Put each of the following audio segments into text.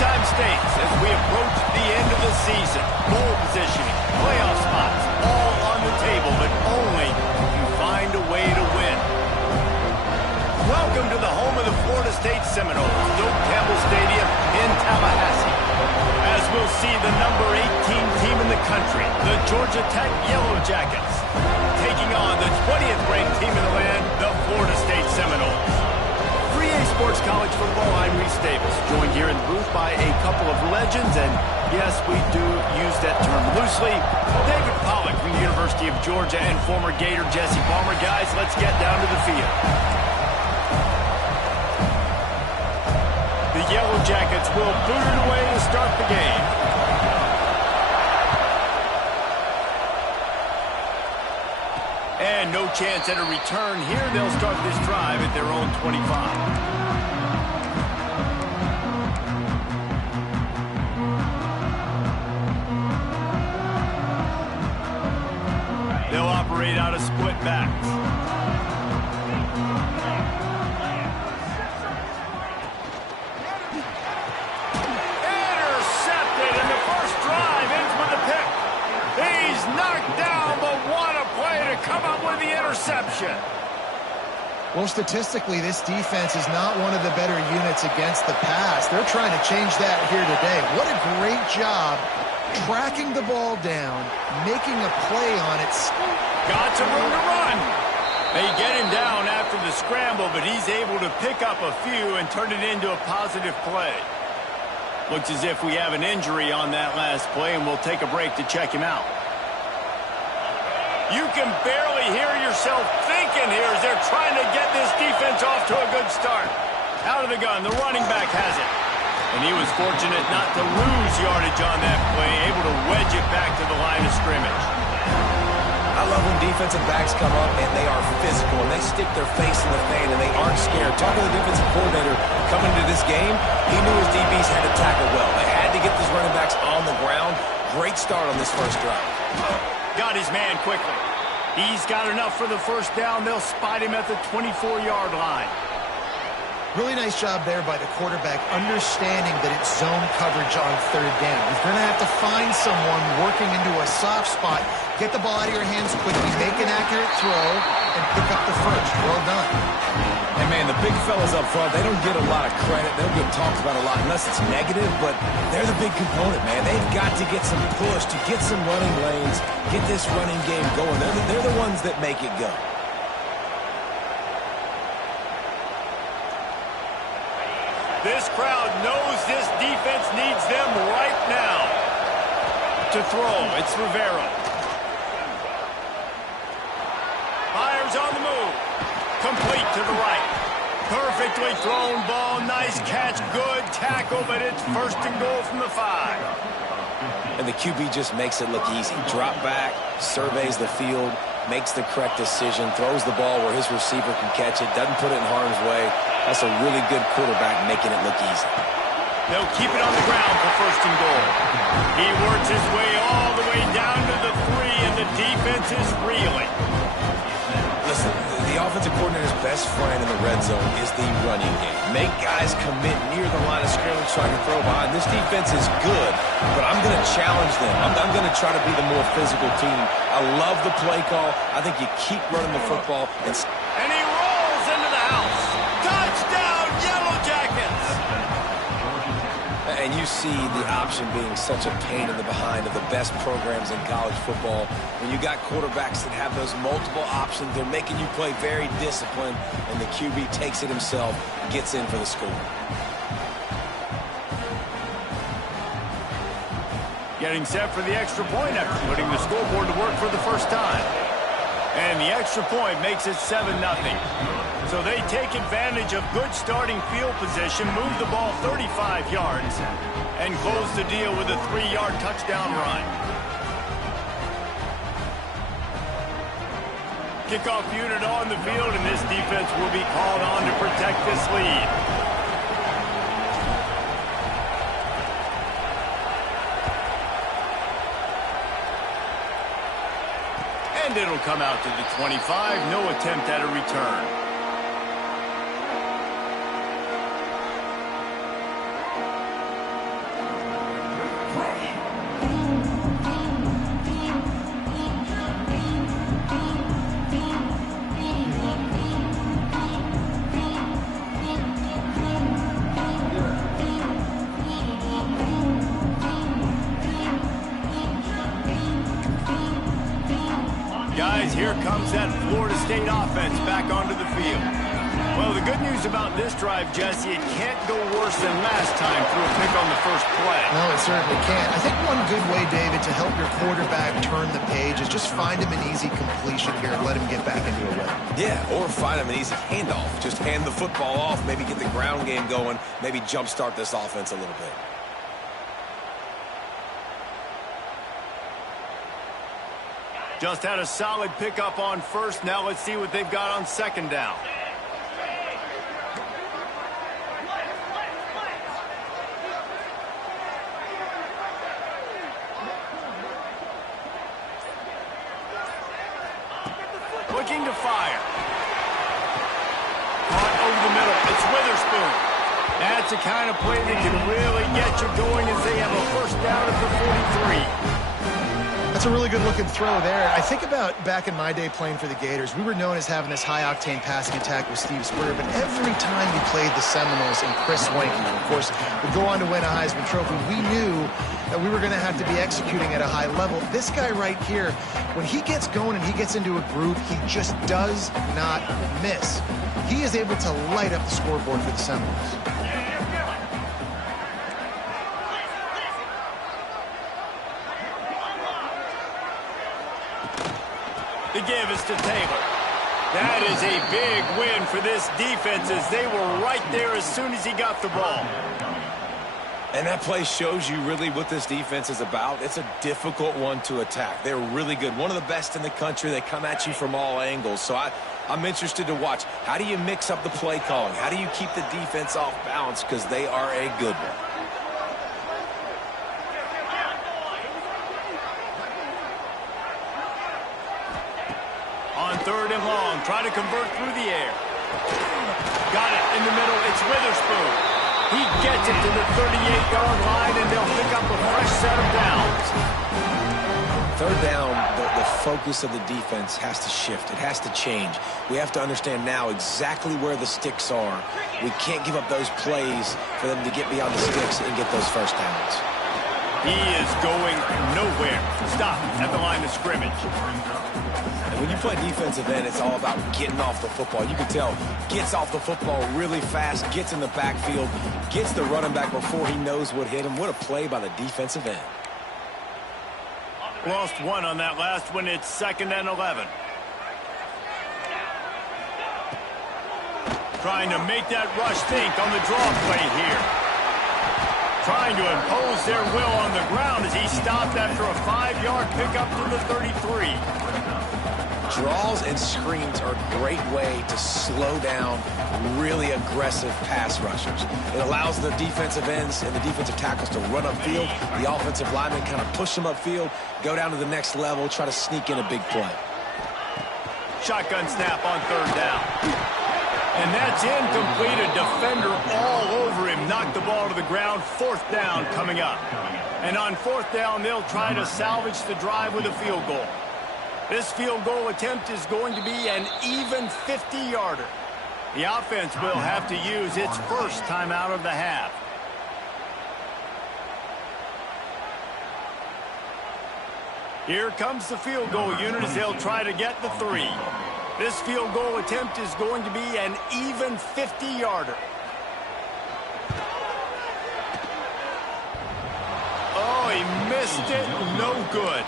time states as we approach the end of the season. Bowl positioning, playoff spots, all on the table, but only if you find a way to win. Welcome to the home of the Florida State Seminoles, Doak Campbell Stadium in Tallahassee. As we'll see the number 18 team in the country, the Georgia Tech Yellow Jackets, taking on the 20th ranked team in the land, the Florida State Seminoles. 3A Sports College Football, I'm Reese Davis, joined here in the booth by a couple of legends, and yes, we do use that term loosely. David Pollack from the University of Georgia and former Gator Jesse Palmer. Guys, let's get down to the field. The Yellow Jackets will boot it away to start the game. And no chance at a return here. They'll start this drive at their own 25. They'll operate out of split backs. Intercepted, and the first drive ends with a pick. He's knocked down, but what a play to come up with the interception. Well, statistically, this defense is not one of the better units against the pass. They're trying to change that here today. What a great job tracking the ball down, making a play on it. Got some room to run. They get him down after the scramble, but he's able to pick up a few and turn it into a positive play. Looks as if we have an injury on that last play, and we'll take a break to check him out. You can barely hear yourself thinking here as they're trying to get this defense off to a good start. Out of the gun, the running back has it. And he was fortunate not to lose yardage on that play, able to wedge it back to the line of scrimmage. I love when defensive backs come up and they are physical and they stick their face in the fan and they aren't scared. Talking to the defensive coordinator coming into this game, he knew his DBs had to tackle well. They had to get these running backs on the ground. Great start on this first drive. Got his man quickly. He's got enough for the first down. They'll spot him at the 24-yard line. Really nice job there by the quarterback, understanding that it's zone coverage on third down. He's going to have to find someone working into a soft spot, get the ball out of your hands quickly, make an accurate throw, and pick up the first. Well done. And, man, the big fellas up front, they don't get a lot of credit. They don't get talked about a lot unless it's negative, but they're the big component, man. They've got to get some push, to get some running lanes, get this running game going. They're the ones that make it go. This crowd knows this defense needs them right now. To throw, it's Rivera. Fires on the move. Complete to the right. Perfectly thrown ball. Nice catch. Good tackle, but it's first and goal from the 5. And the QB just makes it look easy. Drop back, surveys the field, makes the correct decision, throws the ball where his receiver can catch it, doesn't put it in harm's way. That's a really good quarterback making it look easy. They'll keep it on the ground for first and goal. He works his way all the way down to the 3, and the defense is reeling. Listen, the offensive coordinator's best friend in the red zone is the running game. Make guys commit near the line of scrimmage so I can throw behind. This defense is good, but I'm going to challenge them. I'm going to try to be the more physical team. I love the play call. I think you keep running the football. And he rolls into the house. Touchdown, Yellow Jackets! And you see the option being such a pain in the behind of the best programs in college football. When you got quarterbacks that have those multiple options, they're making you play very disciplined, and the QB takes it himself, gets in for the score. Getting set for the extra point after putting the scoreboard to work for the first time. And the extra point makes it 7-0. So they take advantage of good starting field position, move the ball 35 yards, and close the deal with a 3-yard touchdown run. Kickoff unit on the field, and this defense will be called on to protect this lead. And it'll come out to the 25. No attempt at a return. as here comes that Florida State offense back onto the field. Well, the good news about this drive, Jesse, it can't go worse than last time through a pick on the first play. No, it certainly can't. I think one good way, David, to help your quarterback turn the page is just find him an easy completion here and let him get back into a rhythm. Yeah, or find him an easy handoff. Just hand the football off, maybe get the ground game going, maybe jumpstart this offense a little bit. Just had a solid pickup on first. Now let's see what they've got on second down. Looking to fire. Caught over the middle. It's Witherspoon. That's the kind of play that can really get you going as they have a first down at the 43. That's a really good-looking throw there. I think about back in my day playing for the Gators, we were known as having this high-octane passing attack with Steve Spurrier, but every time we played the Seminoles and Chris Weinke, of course, would go on to win a Heisman Trophy, we knew that we were going to have to be executing at a high level. This guy right here, when he gets going and he gets into a groove, he just does not miss. He is able to light up the scoreboard for the Seminoles. The give is to Taylor. That is a big win for this defense as they were right there as soon as he got the ball. And that play shows you really what this defense is about. It's a difficult one to attack. They're really good. One of the best in the country. They come at you from all angles. So I'm interested to watch. How do you mix up the play calling? How do you keep the defense off balance? Because they are a good one. On third and long, try to convert through the air. Got it in the middle. It's Witherspoon. He gets it to the 38-yard line, and they'll pick up a fresh set of downs. Third down, the focus of the defense has to shift. It has to change. We have to understand now exactly where the sticks are. We can't give up those plays for them to get beyond the sticks and get those first downs. He is going nowhere. Stop at the line of scrimmage. When you play defensive end, it's all about getting off the football. You can tell, gets off the football really fast, gets in the backfield, gets the running back before he knows what hit him. What a play by the defensive end. Lost one on that last one. It's 2nd and 11. Trying to make that rush think on the draw play here. Trying to impose their will on the ground as he stopped after a 5-yard pickup to the 33. Draws and screens are a great way to slow down really aggressive pass rushers. It allows the defensive ends and the defensive tackles to run upfield. The offensive linemen kind of push them upfield, go down to the next level, try to sneak in a big play. Shotgun snap on third down. And that's incomplete. A defender all over him. Knocked the ball to the ground. 4th down coming up. And on 4th down, they'll try to salvage the drive with a field goal. This field goal attempt is going to be an even 50-yarder. The offense will have to use its first timeout of the half. Here comes the field goal unit as they'll try to get the 3. This field goal attempt is going to be an even 50-yarder. Oh, he missed it. No good.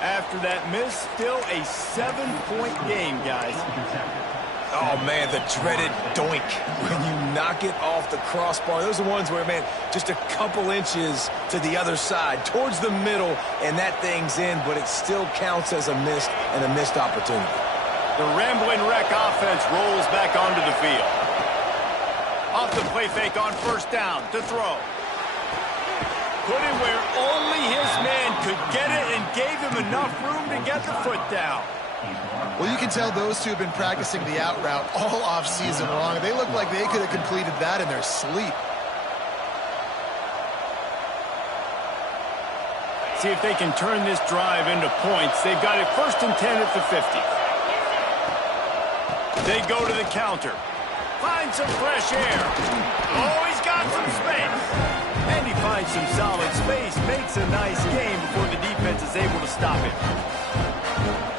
After that miss, still a 7-point game, guys. Oh, man, the dreaded doink. When you knock it off the crossbar, those are ones where, man, just a couple inches to the other side, towards the middle, and that thing's in, but it still counts as a missed opportunity. The Ramblin' Wreck offense rolls back onto the field. Off the play fake on 1st down to throw. Put it where only his man could get it and gave him enough room to get the foot down. Well, you can tell those two have been practicing the out route all off-season long. They look like they could have completed that in their sleep. See if they can turn this drive into points. They've got it 1st and 10 at the 50. They go to the counter. Find some fresh air. Oh, he's got some space. And he finds some solid space, makes a nice game before the defense is able to stop him.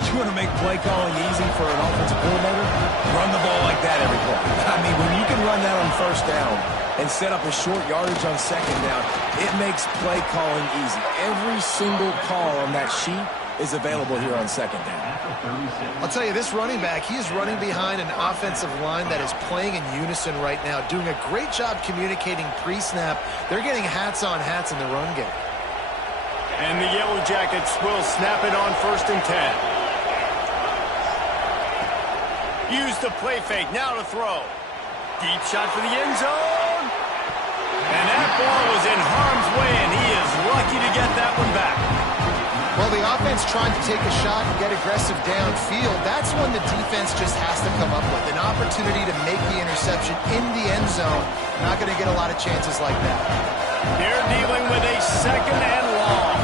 You want to make play calling easy for an offensive coordinator? Run the ball like that every play. I mean, when you can run that on first down and set up a short yardage on second down, it makes play calling easy. Every single call on that sheet is available here on second down. I'll tell you, this running back, he is running behind an offensive line that is playing in unison right now, doing a great job communicating pre-snap. They're getting hats on hats in the run game. And the Yellow Jackets will snap it on 1st and 10. Use the play fake, now to throw. Deep shot for the end zone. And that ball was in harm's way, and he is lucky to get that one back. Well, the offense tried to take a shot and get aggressive downfield. That's when the defense just has to come up with an opportunity to make the interception in the end zone. Not going to get a lot of chances like that. They're dealing with a 2nd and long.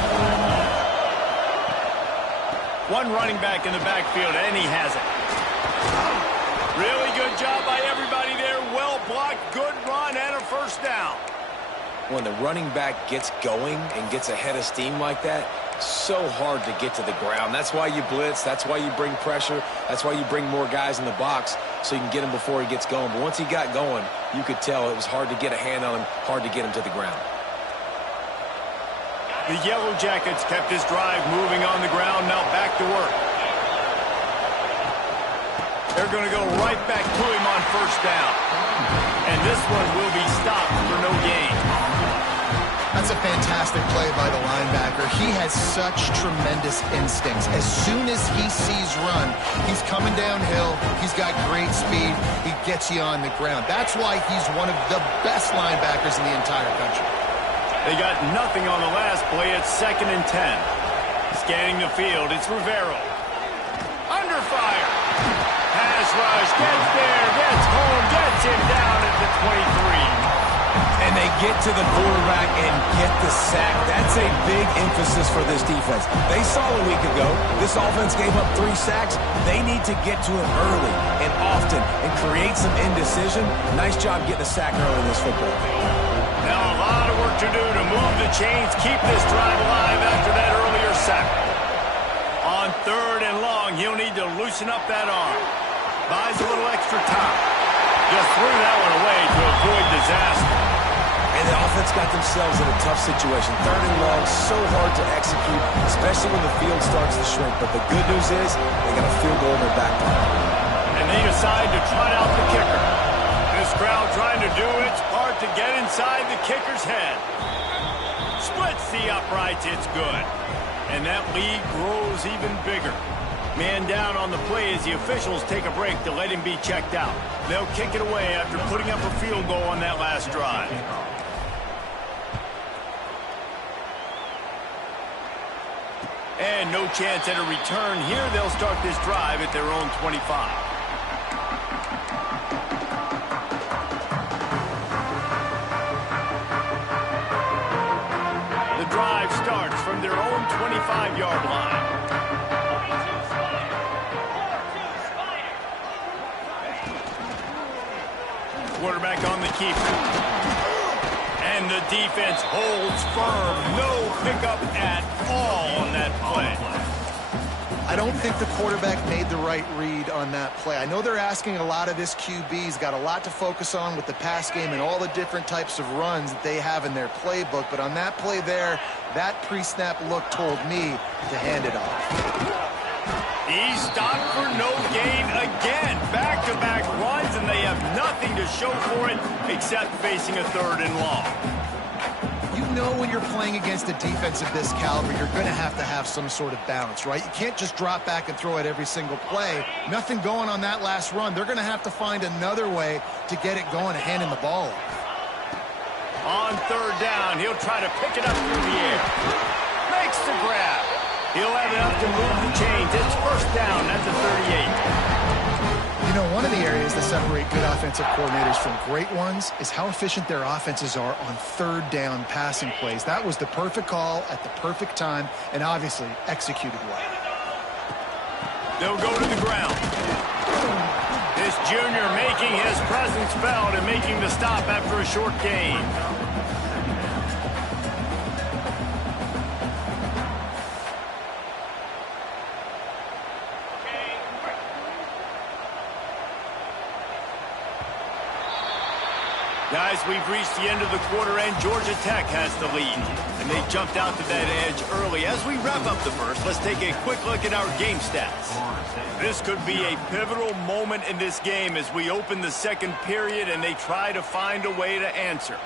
One running back in the backfield, and he has it. Really good job by everybody there. Well blocked, good run, and a 1st down. When the running back gets going and gets ahead of steam like that, so hard to get to the ground. That's why you blitz. That's why you bring pressure. That's why you bring more guys in the box so you can get him before he gets going. But once he got going, you could tell it was hard to get a hand on him, hard to get him to the ground. The Yellow Jackets kept this drive moving on the ground. Now back to work. They're going to go right back to him on 1st down. And this one will be stopped for no gain. That's a fantastic play by the linebacker. He has such tremendous instincts. As soon as he sees run, he's coming downhill. He's got great speed. He gets you on the ground. That's why he's one of the best linebackers in the entire country. They got nothing on the last play. It's 2nd and 10. Scanning the field, it's Rivero. Under fire. Pass rush, gets there, gets home, gets him down at the 23. And they get to the quarterback and get the sack. That's a big emphasis for this defense. They saw a week ago, this offense gave up 3 sacks. They need to get to him early and often and create some indecision. Nice job getting a sack early in this football game. Now a lot of work to do to move the chains, keep this drive alive after that earlier sack. On 3rd and long, he'll need to loosen up that arm. Buys a little extra time. Just threw that one away to avoid disaster. And the offense got themselves in a tough situation. 3rd and long, so hard to execute, especially when the field starts to shrink. But the good news is they got a field goal in their back pocket. And they decide to trot out the kicker. This crowd trying to do its part to get inside the kicker's head. Splits the uprights, it's good. And that lead grows even bigger. Man down on the play as the officials take a break to let him be checked out. They'll kick it away after putting up a field goal on that last drive. And no chance at a return here. They'll start this drive at their own 25. The drive starts from their own 25-yard line. Quarterback on the keeper. And the defense holds firm. No pickup at all on that play. I don't think the quarterback made the right read on that play. I know they're asking a lot of this QB. He's got a lot to focus on with the pass game and all the different types of runs that they have in their playbook. But on that play there, that pre-snap look told me to hand it off. He's stopped for no gain again. Back-to-back runs, and they have nothing to show for it except facing a 3rd and long. You know when you're playing against a defense of this caliber, you're going to have some sort of balance, right? You can't just drop back and throw it every single play. Nothing going on that last run. They're going to have to find another way to get it going and handing the ball off. On 3rd down, he'll try to pick it up through the air. Makes the grab. He'll have enough to move the chains. It's 1st down at the 38. You know, one of the areas that separate good offensive coordinators from great ones is how efficient their offenses are on 3rd down passing plays. That was the perfect call at the perfect time and obviously executed well. They'll go to the ground. This junior making his presence felt and making the stop after a short gain. we've reached the end of the quarter, and Georgia Tech has the lead. And they jumped out to that edge early. As we wrap up the first, let's take a quick look at our game stats. This could be a pivotal moment in this game as we open the second period and they try to find a way to answer.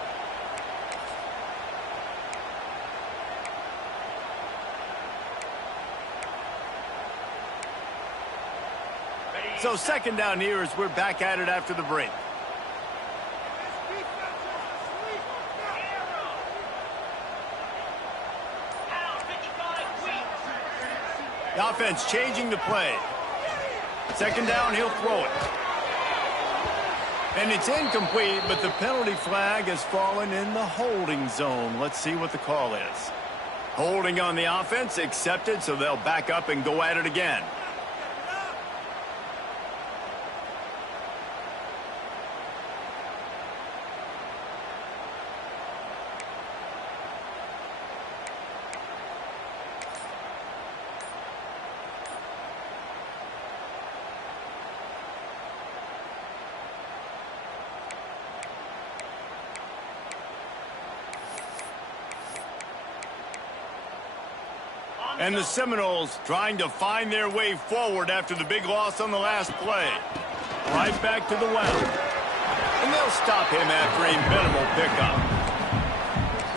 So second down here as we're back at it after the break. The offense changing the play. Second down, he'll throw it. And it's incomplete, but the penalty flag has fallen in the holding zone. Let's see what the call is. Holding on the offense, accepted, so they'll back up and go at it again. And the Seminoles trying to find their way forward after the big loss on the last play. Right back to the well. And they'll stop him after a minimal pickup.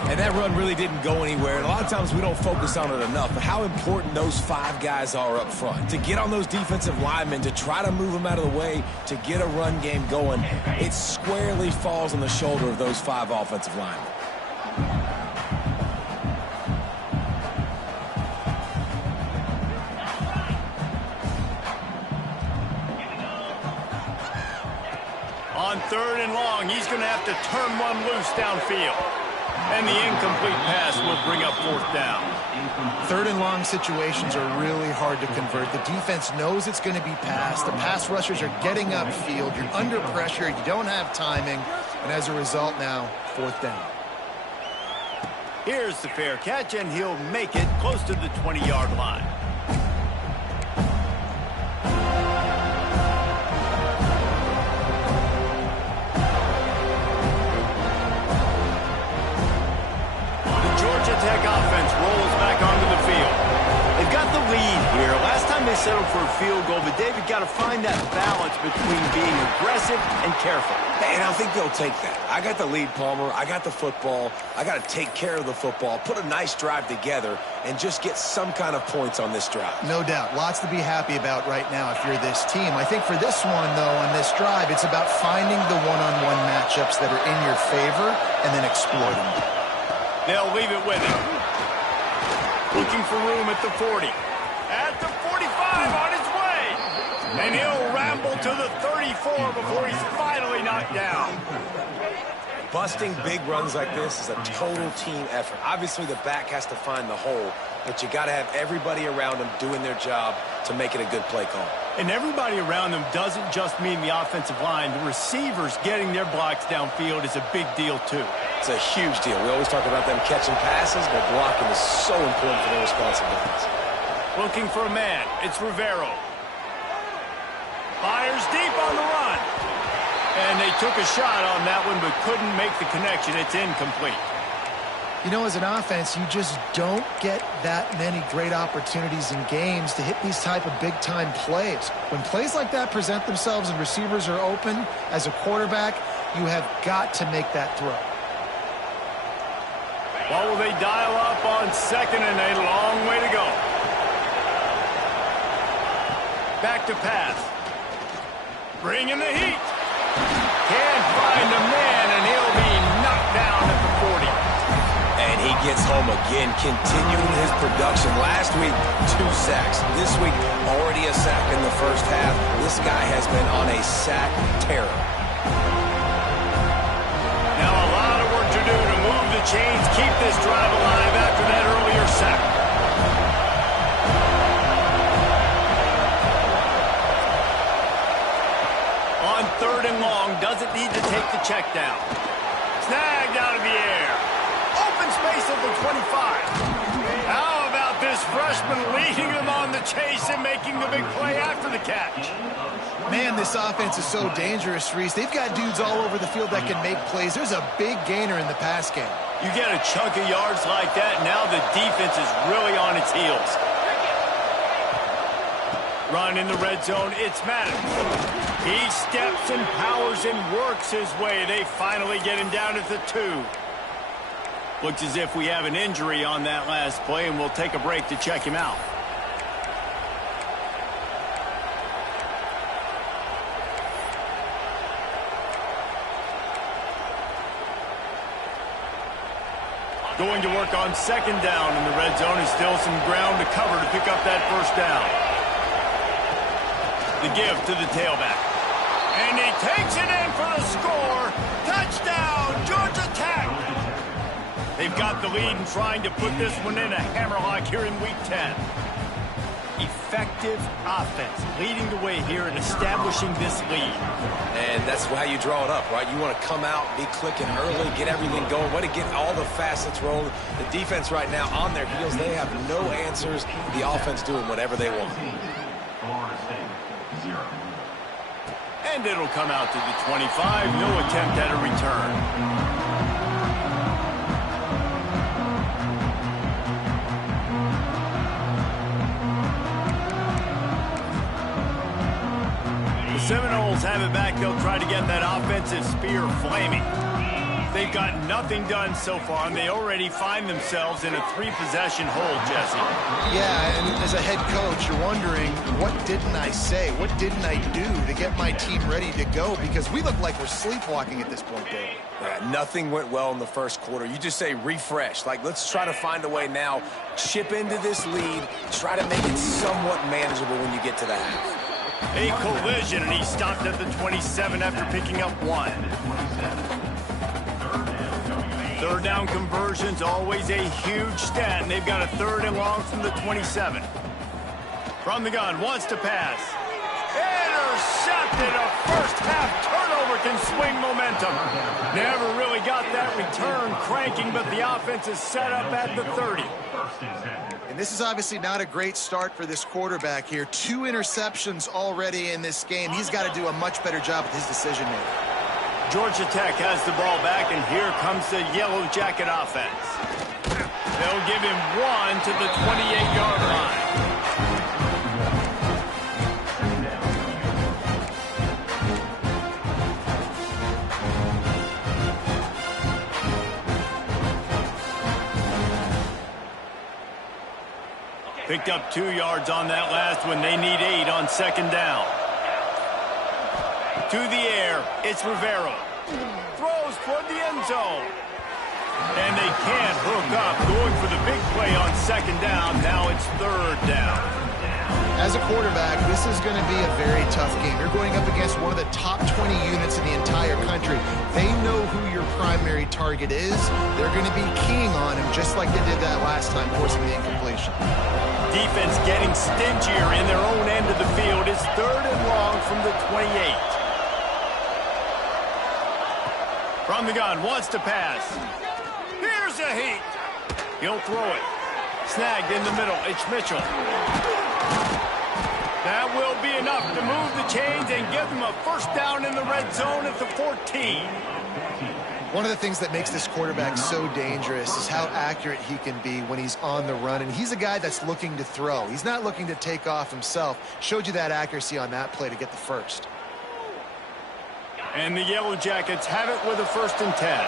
And that run really didn't go anywhere. And a lot of times we don't focus on it enough. But how important those 5 guys are up front. To get on those defensive linemen, to try to move them out of the way, to get a run game going, it squarely falls on the shoulder of those 5 offensive linemen. On third and long, he's going to have to turn one loose downfield. And the incomplete pass will bring up fourth down. Third and long situations are really hard to convert. The defense knows it's going to be passed. The pass rushers are getting upfield. You're under pressure. You don't have timing. And as a result now, fourth down. Here's the fair catch, and he'll make it close to the 20-yard line. Tech offense rolls back onto the field. They've got the lead here. Last time they settled for a field goal, but David got to find that balance between being aggressive and careful. Hey, and I think they'll take that. I got the lead, Palmer. I got the football. I got to take care of the football, put a nice drive together, and just get some kind of points on this drive. No doubt. Lots to be happy about right now if you're this team. I think for this one, though, on this drive, it's about finding the one-on-one matchups that are in your favor and then exploiting them. They'll leave it with him. Looking for room at the 40. At the 45, on his way. And he'll ramble to the 34 before he's finally knocked down. Busting big runs like this is a total team effort. Obviously, the back has to find the hole, but you got to have everybody around him doing their job to make it a good play call. And everybody around them doesn't just mean the offensive line. The receivers getting their blocks downfield is a big deal, too. It's a huge deal. We always talk about them catching passes, but blocking is so important for their responsibilities. Looking for a man. It's Rivero. Fires deep on the run. And they took a shot on that one, but couldn't make the connection. It's incomplete. You know, as an offense, you just don't get that many great opportunities in games to hit these type of big-time plays. When plays like that present themselves and receivers are open, as a quarterback, you have got to make that throw. Well, will they dial up on second and a long way to go? Back to pass. Bringing the heat. Can't find a man, and he'll be knocked down at the 40. And he gets home again, continuing his production. Last week, 2 sacks. This week, already a sack in the first half. This guy has been on a sack terror. Now a lot of work to do to move the chains, keep this drive alive after that earlier sack. On third and long, doesn't need to take the check down. Snagged out of the air. Open space at the 25. How about this freshman leading them on the chase and making the big play after the catch. Man, this offense is so dangerous, Reese. They've got dudes all over the field that can make plays. There's a big gainer in the pass game. You get a chunk of yards like that, now the defense is really on its heels. Run in the red zone, it's Madden. He steps and powers and works his way. They finally get him down at the 2. Looks as if we have an injury on that last play, and we'll take a break to check him out. Going to work on second down in the red zone. Is still some ground to cover to pick up that first down. The give to the tailback. And he takes it in for the score. Touchdown, Georgia Tech. They've got the lead and trying to put this one in a hammerlock here in Week 10. Effective offense leading the way here and establishing this lead. And that's how you draw it up, right? You want to come out, be clicking early, get everything going, want to get all the facets rolling. The defense right now on their heels, they have no answers. The offense doing whatever they want. And it'll come out to the 25. No attempt at a return. Seminoles have it back. They'll try to get that offensive spear flaming. They've got nothing done so far, and they already find themselves in a 3-possession hole, Jesse. Yeah, and as a head coach, you're wondering, what didn't I say? What didn't I do to get my team ready to go? Because we look like we're sleepwalking at this point, Dave. Yeah, nothing went well in the first quarter. You just say refresh. Like, let's try to find a way now, chip into this lead, try to make it somewhat manageable when you get to the half. A collision, and he stopped at the 27 after picking up 1. Third down conversions, always a huge stat, and they've got a 3rd and long from the 27. From the gun, wants to pass. Intercepted. A first-half turnover can swing momentum. Never really got that return cranking, but the offense is set up at the 30. And this is obviously not a great start for this quarterback here. 2 interceptions already in this game. He's got to do a much better job with his decision-making. Georgia Tech has the ball back, and here comes the Yellow Jacket offense. They'll give him 1 to the 28-yard line. Picked up 2 yards on that last one. They need 8 on second down. To the air, it's Rivera. Throws toward the end zone. And they can't hook up. Going for the big play on second down. Now it's 3rd down. As a quarterback, this is going to be a very tough game. You're going up against one of the top 20 units in the entire country. They know who your primary target is. They're going to be keying on him just like they did that last time, forcing the incompletion. Defense getting stingier in their own end of the field. It's 3rd and long from the 28. From the gun, wants to pass. Here's a heat. He'll throw it. Snagged in the middle. It's Mitchell. That will be enough to move the chains and give them a first down in the red zone at the 14. One of the things that makes this quarterback so dangerous is how accurate he can be when he's on the run. And he's a guy that's looking to throw. He's not looking to take off himself. Showed you that accuracy on that play to get the first. And the Yellow Jackets have it with a 1st and 10.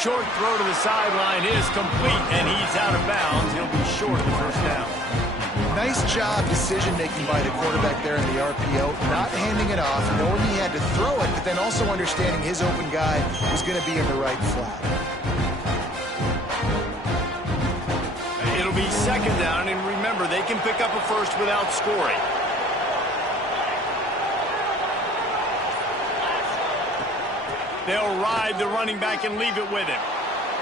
Short throw to the sideline is complete, and he's out of bounds. He'll be short the first down. Nice job decision-making by the quarterback there in the RPO, not handing it off, knowing he had to throw it, but then also understanding his open guy was going to be in the right flat. It'll be 2nd down, and remember, they can pick up a first without scoring. They'll ride the running back and leave it with him.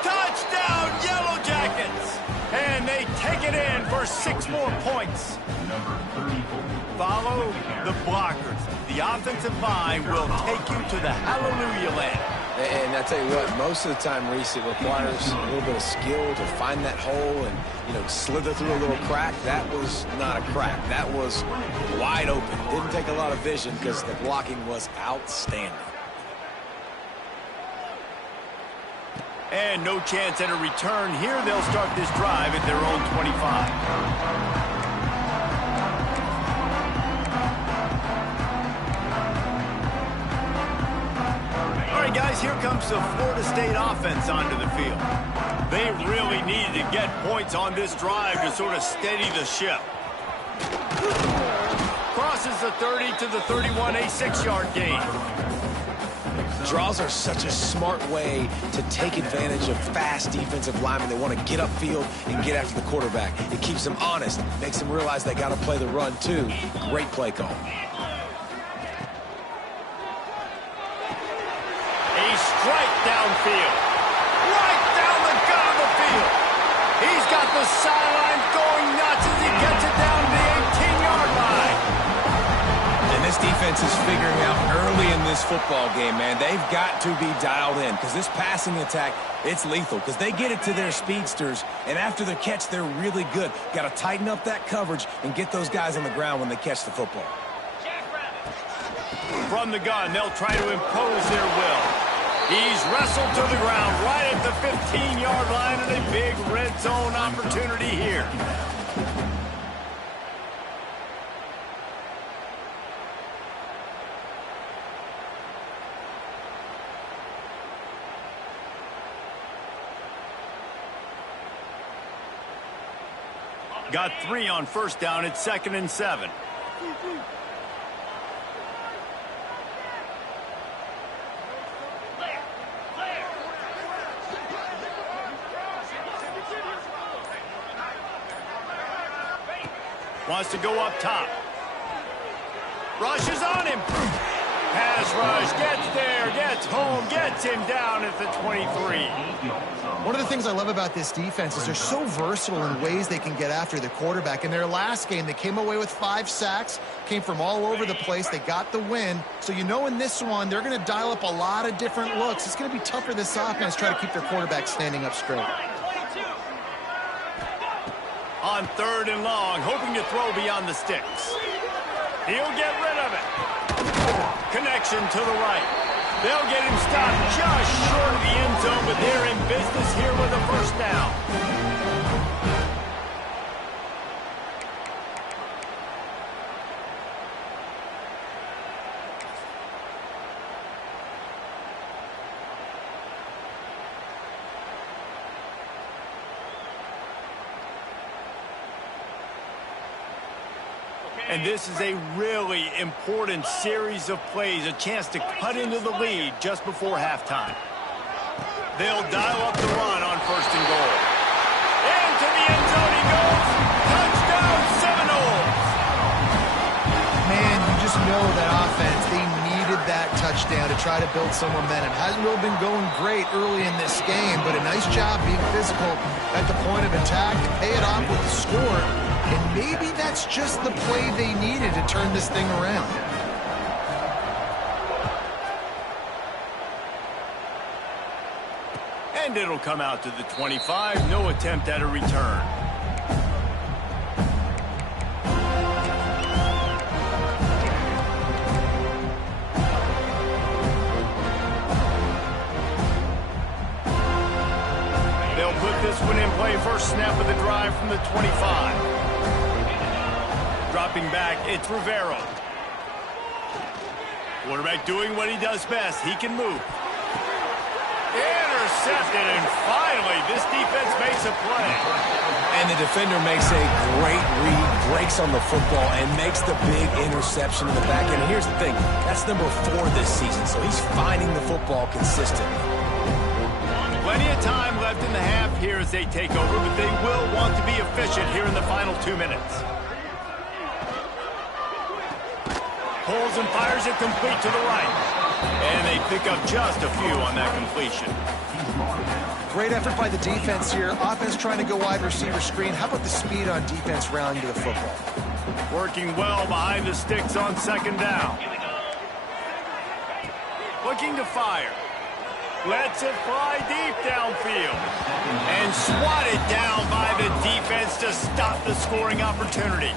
Touchdown, Yellow Jackets! And they take it in for 6 more points. Follow the blockers. The offensive line will take you to the Hallelujah Land. And I tell you what, most of the time, Reese, it requires a little bit of skill to find that hole and, slither through a little crack. That was not a crack. That was wide open. Didn't take a lot of vision because the blocking was outstanding. And no chance at a return here. They'll start this drive at their own 25. Guys, here comes the Florida State offense onto the field. They really needed to get points on this drive to sort of steady the ship. Crosses the 30 to the 31, a 6-yard gain. Draws are such a smart way to take advantage of fast defensive linemen. They want to get upfield and get after the quarterback. It keeps them honest, makes them realize they got to play the run too. Great play call. Right downfield. Right down the gut of the field. He's got the sideline going nuts as he gets it down to the 18-yard line. And this defense is figuring out early in this football game, man. They've got to be dialed in because this passing attack, it's lethal because they get it to their speedsters, and after the catch, they're really good. Got to tighten up that coverage and get those guys on the ground when they catch the football. From the gun, they'll try to impose their will. He's wrestled to the ground right at the 15-yard line and a big red zone opportunity here. Got 3 on first down. It's 2nd and 7. Wants to go up top. Rushes on him. Pass rush. Gets there. Gets home. Gets him down at the 23. One of the things I love about this defense is they're so versatile in ways they can get after the quarterback. In their last game, they came away with 5 sacks. Came from all over the place. They got the win. So you know in this one, they're going to dial up a lot of different looks. It's going to be tough for this offense to try to keep their quarterback standing up straight. On 3rd and long, hoping to throw beyond the sticks. He'll get rid of it. Connection to the right. They'll get him stopped just short of the end zone, but they're in business here with a first down. And this is a really important series of plays, a chance to cut into the lead just before halftime. They'll dial up the run on 1st and goal. Into the end zone he goes. Touchdown, Seminoles. Man, you just know that offense, they needed that touchdown to try to build some momentum. Hasn't really been going great early in this game, but a nice job being physical at the point of attack to pay it off with the score. And maybe that's just the play they needed to turn this thing around. And it'll come out to the 25. No attempt at a return. They'll put this one in play. First snap of the drive from the 25. Dropping back, it's Rivero. Quarterback doing what he does best. He can move. Intercepted, and finally, this defense makes a play. And the defender makes a great read, breaks on the football, and makes the big interception in the back end. And here's the thing, that's number 4 this season, so he's finding the football consistently. Plenty of time left in the half here as they take over, but they will want to be efficient here in the final 2 minutes. Pulls and fires it complete to the right. And they pick up just a few on that completion. Great effort by the defense here. Offense trying to go wide receiver screen. How about the speed on defense rounding to the football? Working well behind the sticks on 2nd down. Looking to fire. Lets it fly deep downfield. And swatted down by the defense to stop the scoring opportunity.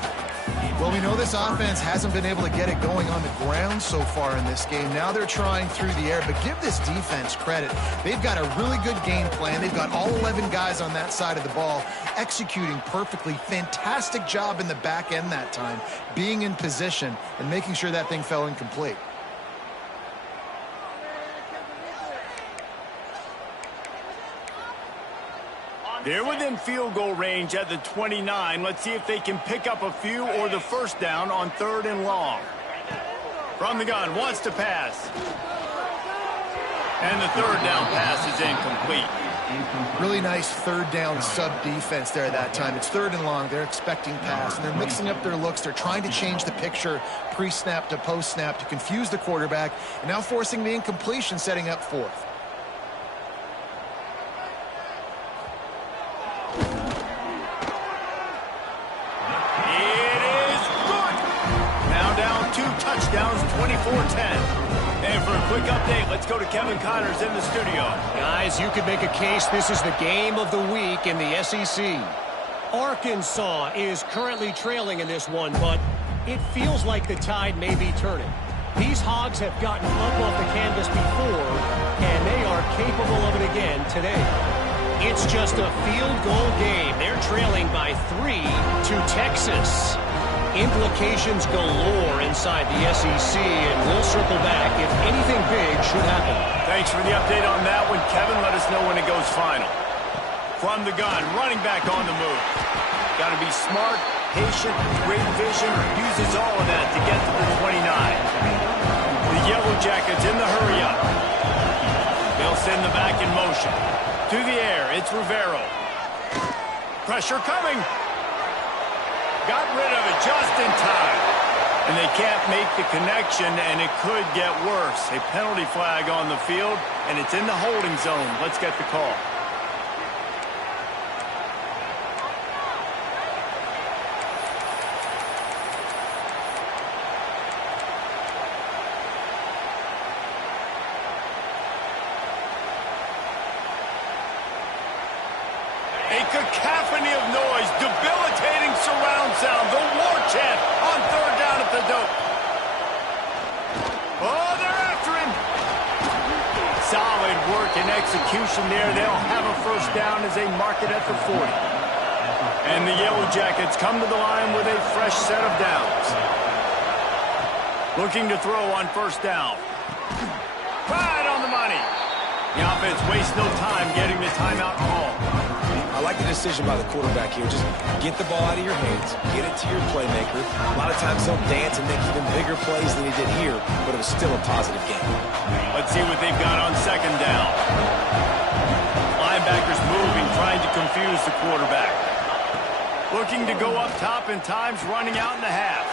Well, we know this offense hasn't been able to get it going on the ground so far in this game. Now they're trying through the air, but give this defense credit. They've got a really good game plan. They've got all 11 guys on that side of the ball executing perfectly. Fantastic job in the back end that time, being in position and making sure that thing fell incomplete. They're within field goal range at the 29. Let's see if they can pick up a few or the first down on 3rd and long. From the gun, wants to pass. And the 3rd down pass is incomplete. Really nice 3rd down sub defense there that time. It's 3rd and long. They're expecting pass, and they're mixing up their looks. They're trying to change the picture pre-snap to post-snap to confuse the quarterback, and now forcing the incompletion, setting up 4th. Touchdowns, 24-10. And for a quick update, let's go to Kevin Connors in the studio. Guys, you could make a case this is the game of the week in the SEC. Arkansas is currently trailing in this one, but it feels like the tide may be turning. These Hogs have gotten up off the canvas before, and they are capable of it again today. It's just a field goal game. They're trailing by 3 to Texas. Implications galore inside the SEC, and we'll circle back if anything big should happen. Thanks for the update on that one, Kevin. Let us know when it goes final. From the gun, running back on the move. Got to be smart, patient, great vision, uses all of that to get to the 29. The Yellow Jackets in the hurry-up. They'll send the back in motion. To the air, it's Rivero. Pressure coming. Got rid of it just in time. And they can't make the connection, and it could get worse. A penalty flag on the field, and it's in the holding zone. Let's get the call. A cacophony of noise, debilitating surround sound, the war chant on 3rd down at the dope. Oh, they're after him. Solid work and execution there. They'll have a first down as they mark it at the 40. And the Yellow Jackets come to the line with a fresh set of downs. Looking to throw on 1st down. Right on the money. The offense wastes no time getting the timeout call. I like the decision by the quarterback here. Just get the ball out of your hands, get it to your playmaker. A lot of times he'll dance and make even bigger plays than he did here, but it was still a positive game. Let's see what they've got on 2nd down. Linebackers moving, trying to confuse the quarterback. Looking to go up top, and time's running out in the half.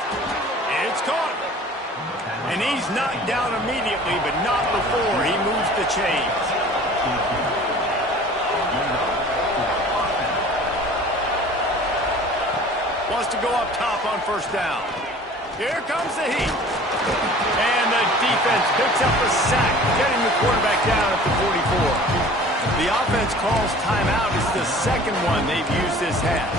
It's caught. And he's knocked down immediately, but not before he moves the chains. Wants to go up top on 1st down. Here comes the heat. And the defense picks up a sack, getting the quarterback down at the 44. The offense calls timeout. It's the 2nd one they've used this half.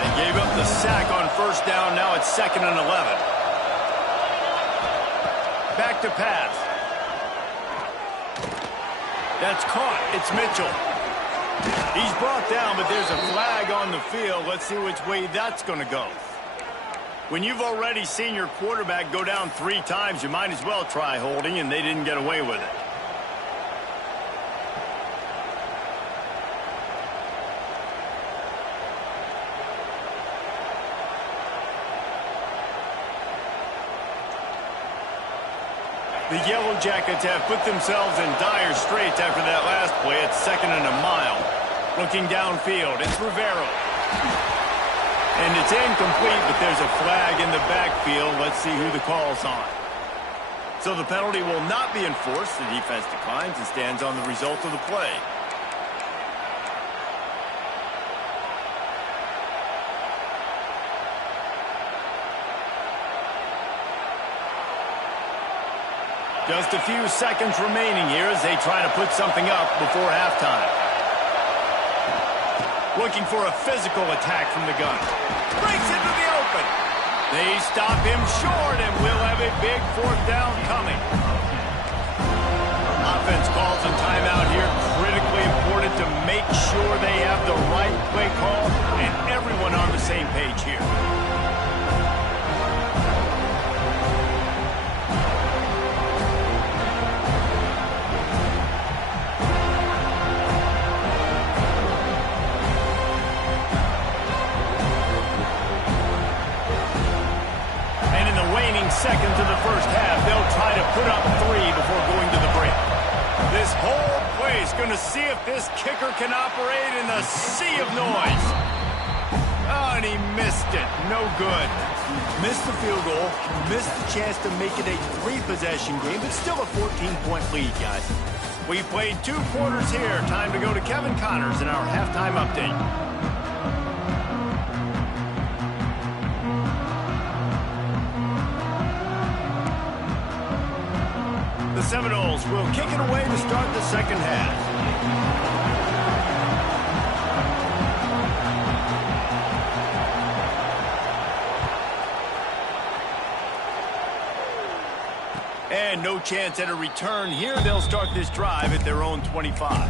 They gave up the sack on 1st down. Now it's 2nd and 11. Back to pass. That's caught. It's Mitchell. He's brought down, but there's a flag on the field. Let's see which way that's going to go. When you've already seen your quarterback go down 3 times, you might as well try holding, and they didn't get away with it. The Yellow Jackets have put themselves in dire straits after that last play. It's 2nd and a mile. Looking downfield, it's Rivero. And it's incomplete, but there's a flag in the backfield. Let's see who the call's on. So the penalty will not be enforced. The defense declines and stands on the result of the play. Just a few seconds remaining here as they try to put something up before halftime. Looking for a physical attack from the gun. Breaks into the open. They stop him short, and we'll have a big fourth down coming. Offense calls a timeout here. Critically important to make sure they have the right play call and everyone on the same page here. Seconds of the first half, they'll try to put up 3 before going to the break. This whole place going to see if this kicker can operate in the sea of noise. Oh, and he missed it. No good. Missed the field goal, missed the chance to make it a 3-possession game, but still a 14-point lead, guys. We played 2 quarters here. Time to go to Kevin Connors in our halftime update. The Seminoles will kick it away to start the second half. And no chance at a return here. They'll start this drive at their own 25.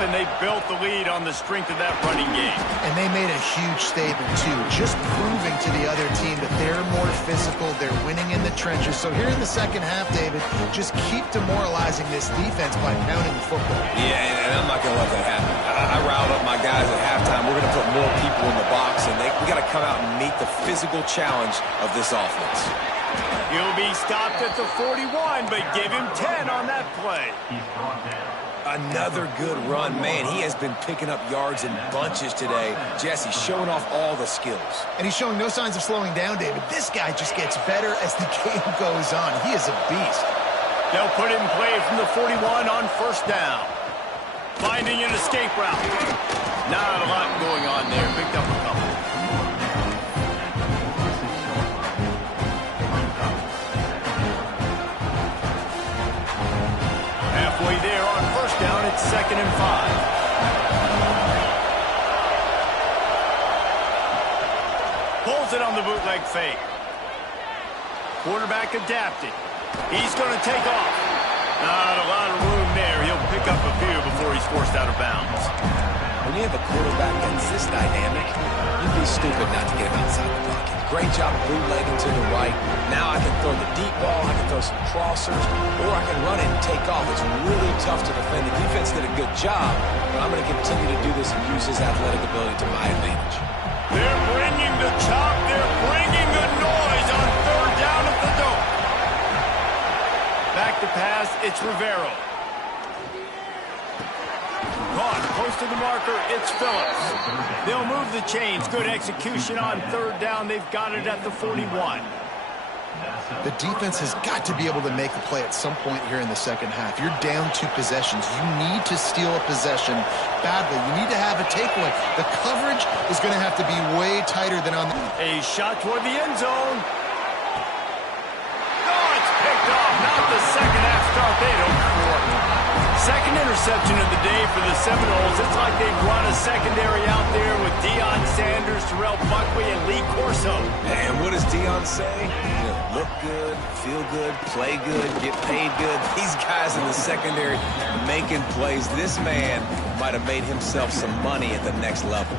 And they built the lead on the strength of that running game. And they made a huge statement, too, just proving to the other team that they're more physical, they're winning in the trenches. So here in the second half, David, just keep demoralizing this defense by pounding the football. Yeah, and I'm not going to let that happen. I riled up my guys at halftime. We're going to put more people in the box, and we got to come out and meet the physical challenge of this offense. He'll be stopped at the 41, but give him 10 on that play. Another good run. Man, he has been picking up yards in bunches today. Jesse showing off all the skills. And he's showing no signs of slowing down, David. This guy just gets better as the game goes on. He is a beast. They'll put it in play from the 41 on first down. Finding an escape route. Not a lot going on there. Picked up a couple. Halfway there on first down, it's 2nd and 5. Pulls it on the bootleg fake. Quarterback adapted. He's going to take off. Not a lot of room there. He'll pick up a few before he's forced out of bounds. When you have a quarterback that's this dynamic, you'd be stupid not to get him outside the pocket. Great job bootlegging to the right. Now I can throw the deep ball, I can throw some crossers, or I can run it and take off. It's really tough to defend. The defense did a good job, but I'm going to continue to do this and use his athletic ability to my advantage. They're bringing the chop. They're bringing the noise on third down at the dome. Back to pass, it's Rivero. Caught close to the marker, it's Phillips. They'll move the chains. Good execution on third down. They've got it at the 41. The defense has got to be able to make a play at some point here in the second half. You're down 2 possessions. You need to steal a possession badly. You need to have a takeaway. The coverage is going to have to be way tighter than on the... A shot toward the end zone. Oh, it's picked off. Not the second half start they'd hoped for. Second interception of the day for the Seminoles. It's like they've run a secondary out there with Deion Sanders, Terrell Buckley, and Lee Corso. And what does Deion say? Look good, feel good, play good, get paid good. These guys in the secondary making plays. This man might have made himself some money at the next level.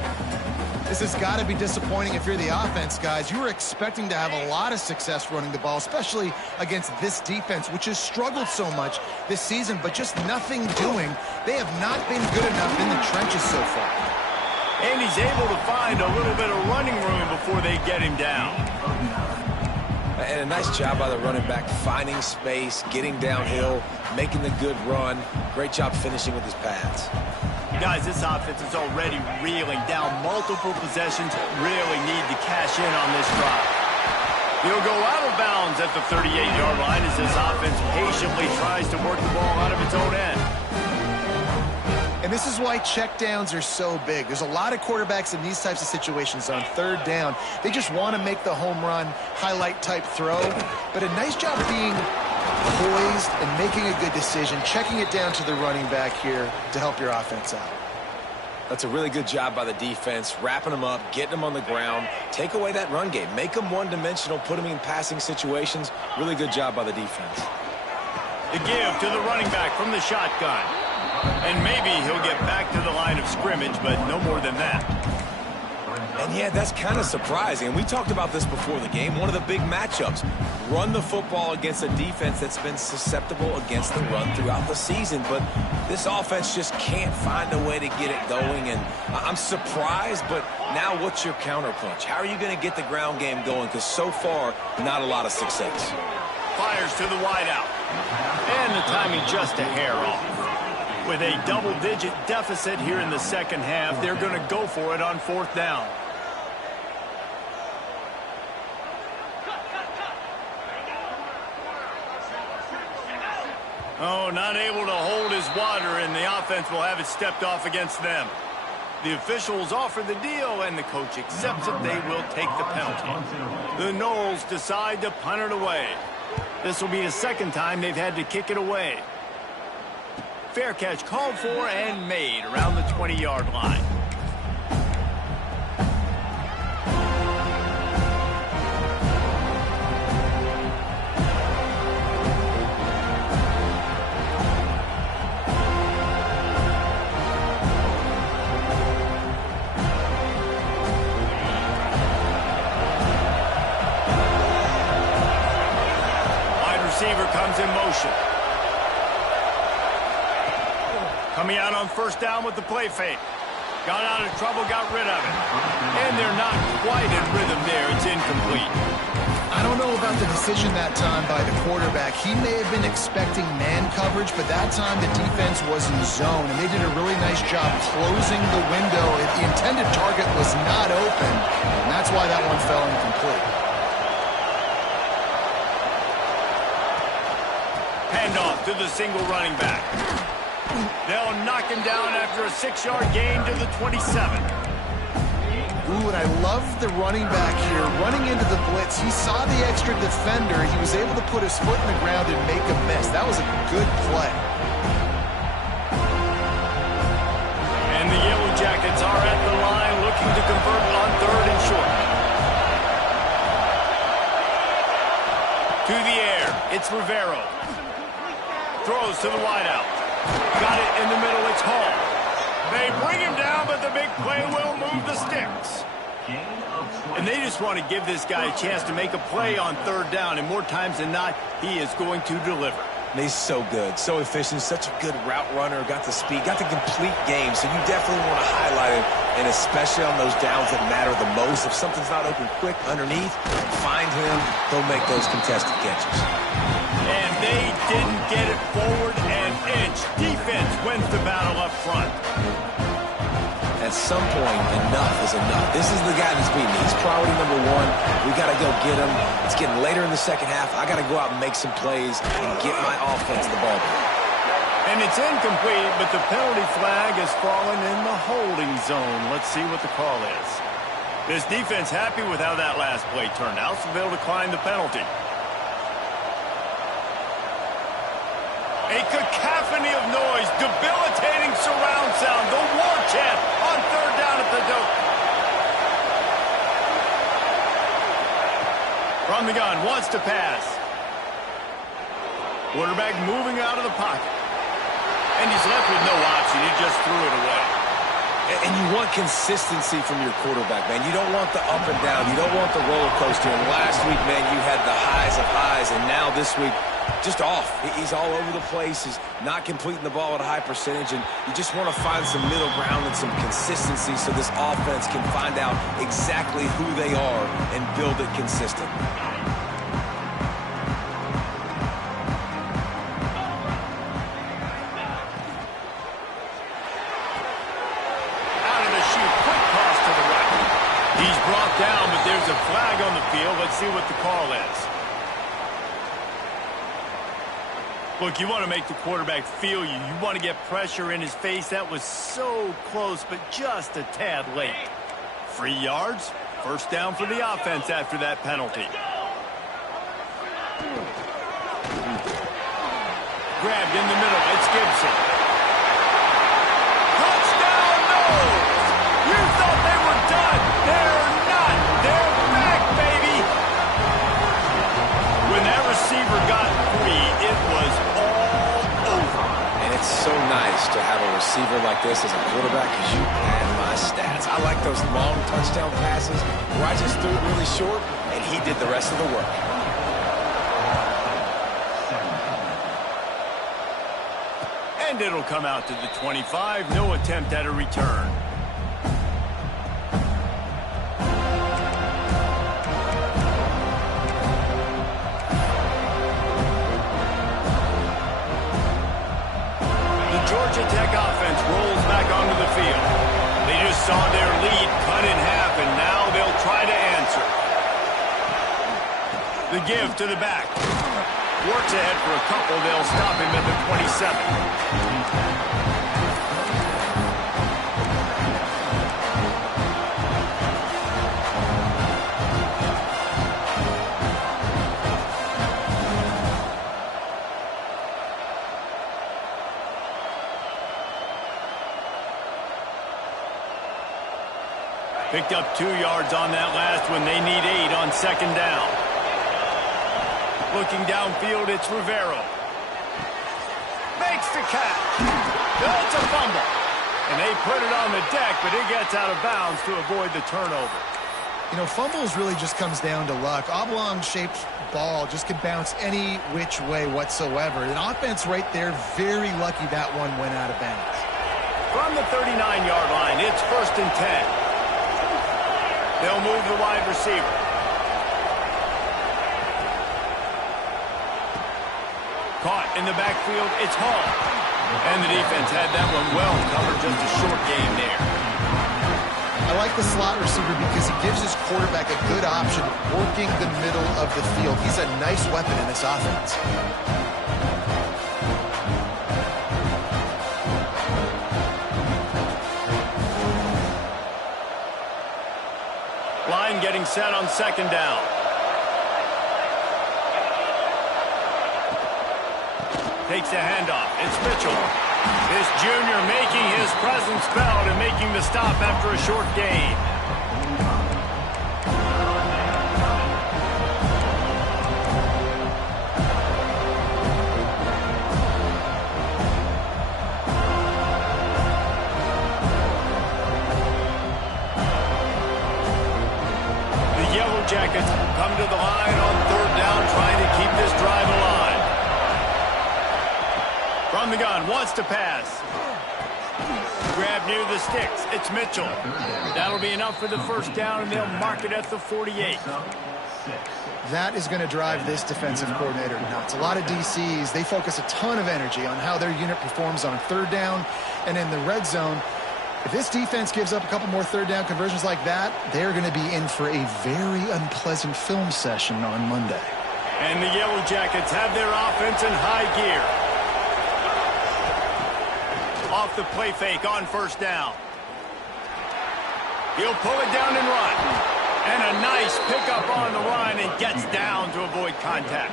This has got to be disappointing if you're the offense, guys. You were expecting to have a lot of success running the ball, especially against this defense, which has struggled so much this season, but just nothing doing. They have not been good enough in the trenches so far. And he's able to find a little bit of running room before they get him down. And a nice job by the running back, finding space, getting downhill, making the good run. Great job finishing with his pads. Guys, this offense is already reeling down multiple possessions. Really need to cash in on this drive. He'll go out of bounds at the 38-yard line as this offense patiently tries to work the ball out of its own end. And this is why checkdowns are so big. There's a lot of quarterbacks in these types of situations on third down. They just want to make the home run, highlight-type throw. But a nice job being poised and making a good decision, checking it down to the running back here to help your offense out. That's a really good job by the defense, wrapping them up, getting them on the ground, take away that run game, make them one-dimensional, put them in passing situations. Really good job by the defense. The give to the running back from the shotgun. And maybe he'll get back to the line of scrimmage, but no more than that. And yeah, that's kind of surprising. And we talked about this before the game. One of the big matchups. Run the football against a defense that's been susceptible against the run throughout the season. But this offense just can't find a way to get it going. And I'm surprised, but now what's your counterpunch? How are you going to get the ground game going? Because so far, not a lot of success. Fires to the wideout. And the timing just a hair off. With a double-digit deficit here in the second half, they're going to go for it on fourth down. Oh, not able to hold his water, and the offense will have it stepped off against them. The officials offer the deal, and the coach accepts it. They will take the penalty. The Noles decide to punt it away. This will be the second time they've had to kick it away. Fair catch called for and made around the 20-yard line. Wide receiver comes in motion. Coming out on first down with the play fake. Got out of trouble, got rid of it. And they're not quite in rhythm there. It's incomplete. I don't know about the decision that time by the quarterback. He may have been expecting man coverage, but that time the defense was in zone, and they did a really nice job closing the window. The intended target was not open, and that's why that one fell incomplete. Handoff to the single running back. They'll knock him down after a 6-yard gain to the 27. Ooh, and I love the running back here. Running into the blitz, he saw the extra defender. He was able to put his foot in the ground and make a miss. That was a good play. And the Yellow Jackets are at the line looking to convert on third and short. To the air, it's Rivero. Throws to the wideout. Got it in the middle, it's Hall. They bring him down, but the big play will move the sticks. And they just want to give this guy a chance to make a play on third down, and more times than not, he is going to deliver. And he's so good, so efficient, such a good route runner, got the speed, got the complete game, so you definitely want to highlight it, and especially on those downs that matter the most. If something's not open quick underneath, find him, he'll make those contested catches. And they didn't get it forward an inch. Defense wins the battle up front. At some point, enough is enough. This is the guy that's beating me. He's priority number one. We got to go get him. It's getting later in the second half. I got to go out and make some plays and get my offense the ball back. And it's incomplete, but the penalty flag has fallen in the holding zone. Let's see what the call is. This defense happy with how that last play turned out, so they'll decline the penalty. A cacophony of noise, debilitating surround sound, the war chant on third down at the Doak. From the gun, wants to pass. Quarterback moving out of the pocket. And he's left with no option. He just threw it away. And you want consistency from your quarterback, man. You don't want the up and down. You don't want the roller coaster. And last week, man, you had the highs of highs. And now this week, just off. He's all over the place. He's not completing the ball at a high percentage. And you just want to find some middle ground and some consistency so this offense can find out exactly who they are and build it consistent. Out of the chute, quick toss to the right. He's brought down, but there's a a flag on the field. Let's see what the call is. Look, you want to make the quarterback feel you. You want to get pressure in his face. That was so close, but just a tad late. 3 yards. First down for the offense after that penalty. Grabbed in the middle. It's Gibson. Touchdown, no! You thought they were done. They're not. They're back, baby. When that receiver got free, it was all over. And it's so nice to have a receiver like this as a quarterback because you pad my stats. I like those long touchdown passes where I just threw it really short and he did the rest of the work. And it'll come out to the 25. No attempt at a return. The Georgia Tech offense rolls back onto the field. They just saw their lead cut in half, and now they'll try to answer. The give to the back. Works ahead for a couple. They'll stop him at the 27. Picked up 2 yards on that last one. They need 8 on second down. Looking downfield, it's Rivero. Makes the catch. That's a fumble. And they put it on the deck, but it gets out of bounds to avoid the turnover. You know, fumbles really just comes down to luck. Oblong-shaped ball just can bounce any which way whatsoever. An offense right there, very lucky that one went out of bounds. From the 39-yard line, it's 1st and 10. They'll move the wide receiver. Caught in the backfield, it's Hall. And the defense had that one well covered, just a short game there. I like the slot receiver because he gives his quarterback a good option working the middle of the field. He's a nice weapon in this offense. Line getting set on second down. Takes the handoff. It's Mitchell. This junior making his presence felt and making the stop after a short gain. The Yellow Jackets come to the line on third down, trying to keep this drive alive. From the gun, wants to pass. Grab near the sticks. It's Mitchell. That'll be enough for the first down, and they'll mark it at the 48. That is going to drive this defensive coordinator nuts. A lot of DCs, they focus a ton of energy on how their unit performs on third down and in the red zone. If this defense gives up a couple more third down conversions like that, they're going to be in for a very unpleasant film session on Monday. And the Yellow Jackets have their offense in high gear. Off the play fake on first down. He'll pull it down and run. And a nice pickup on the run and gets down to avoid contact.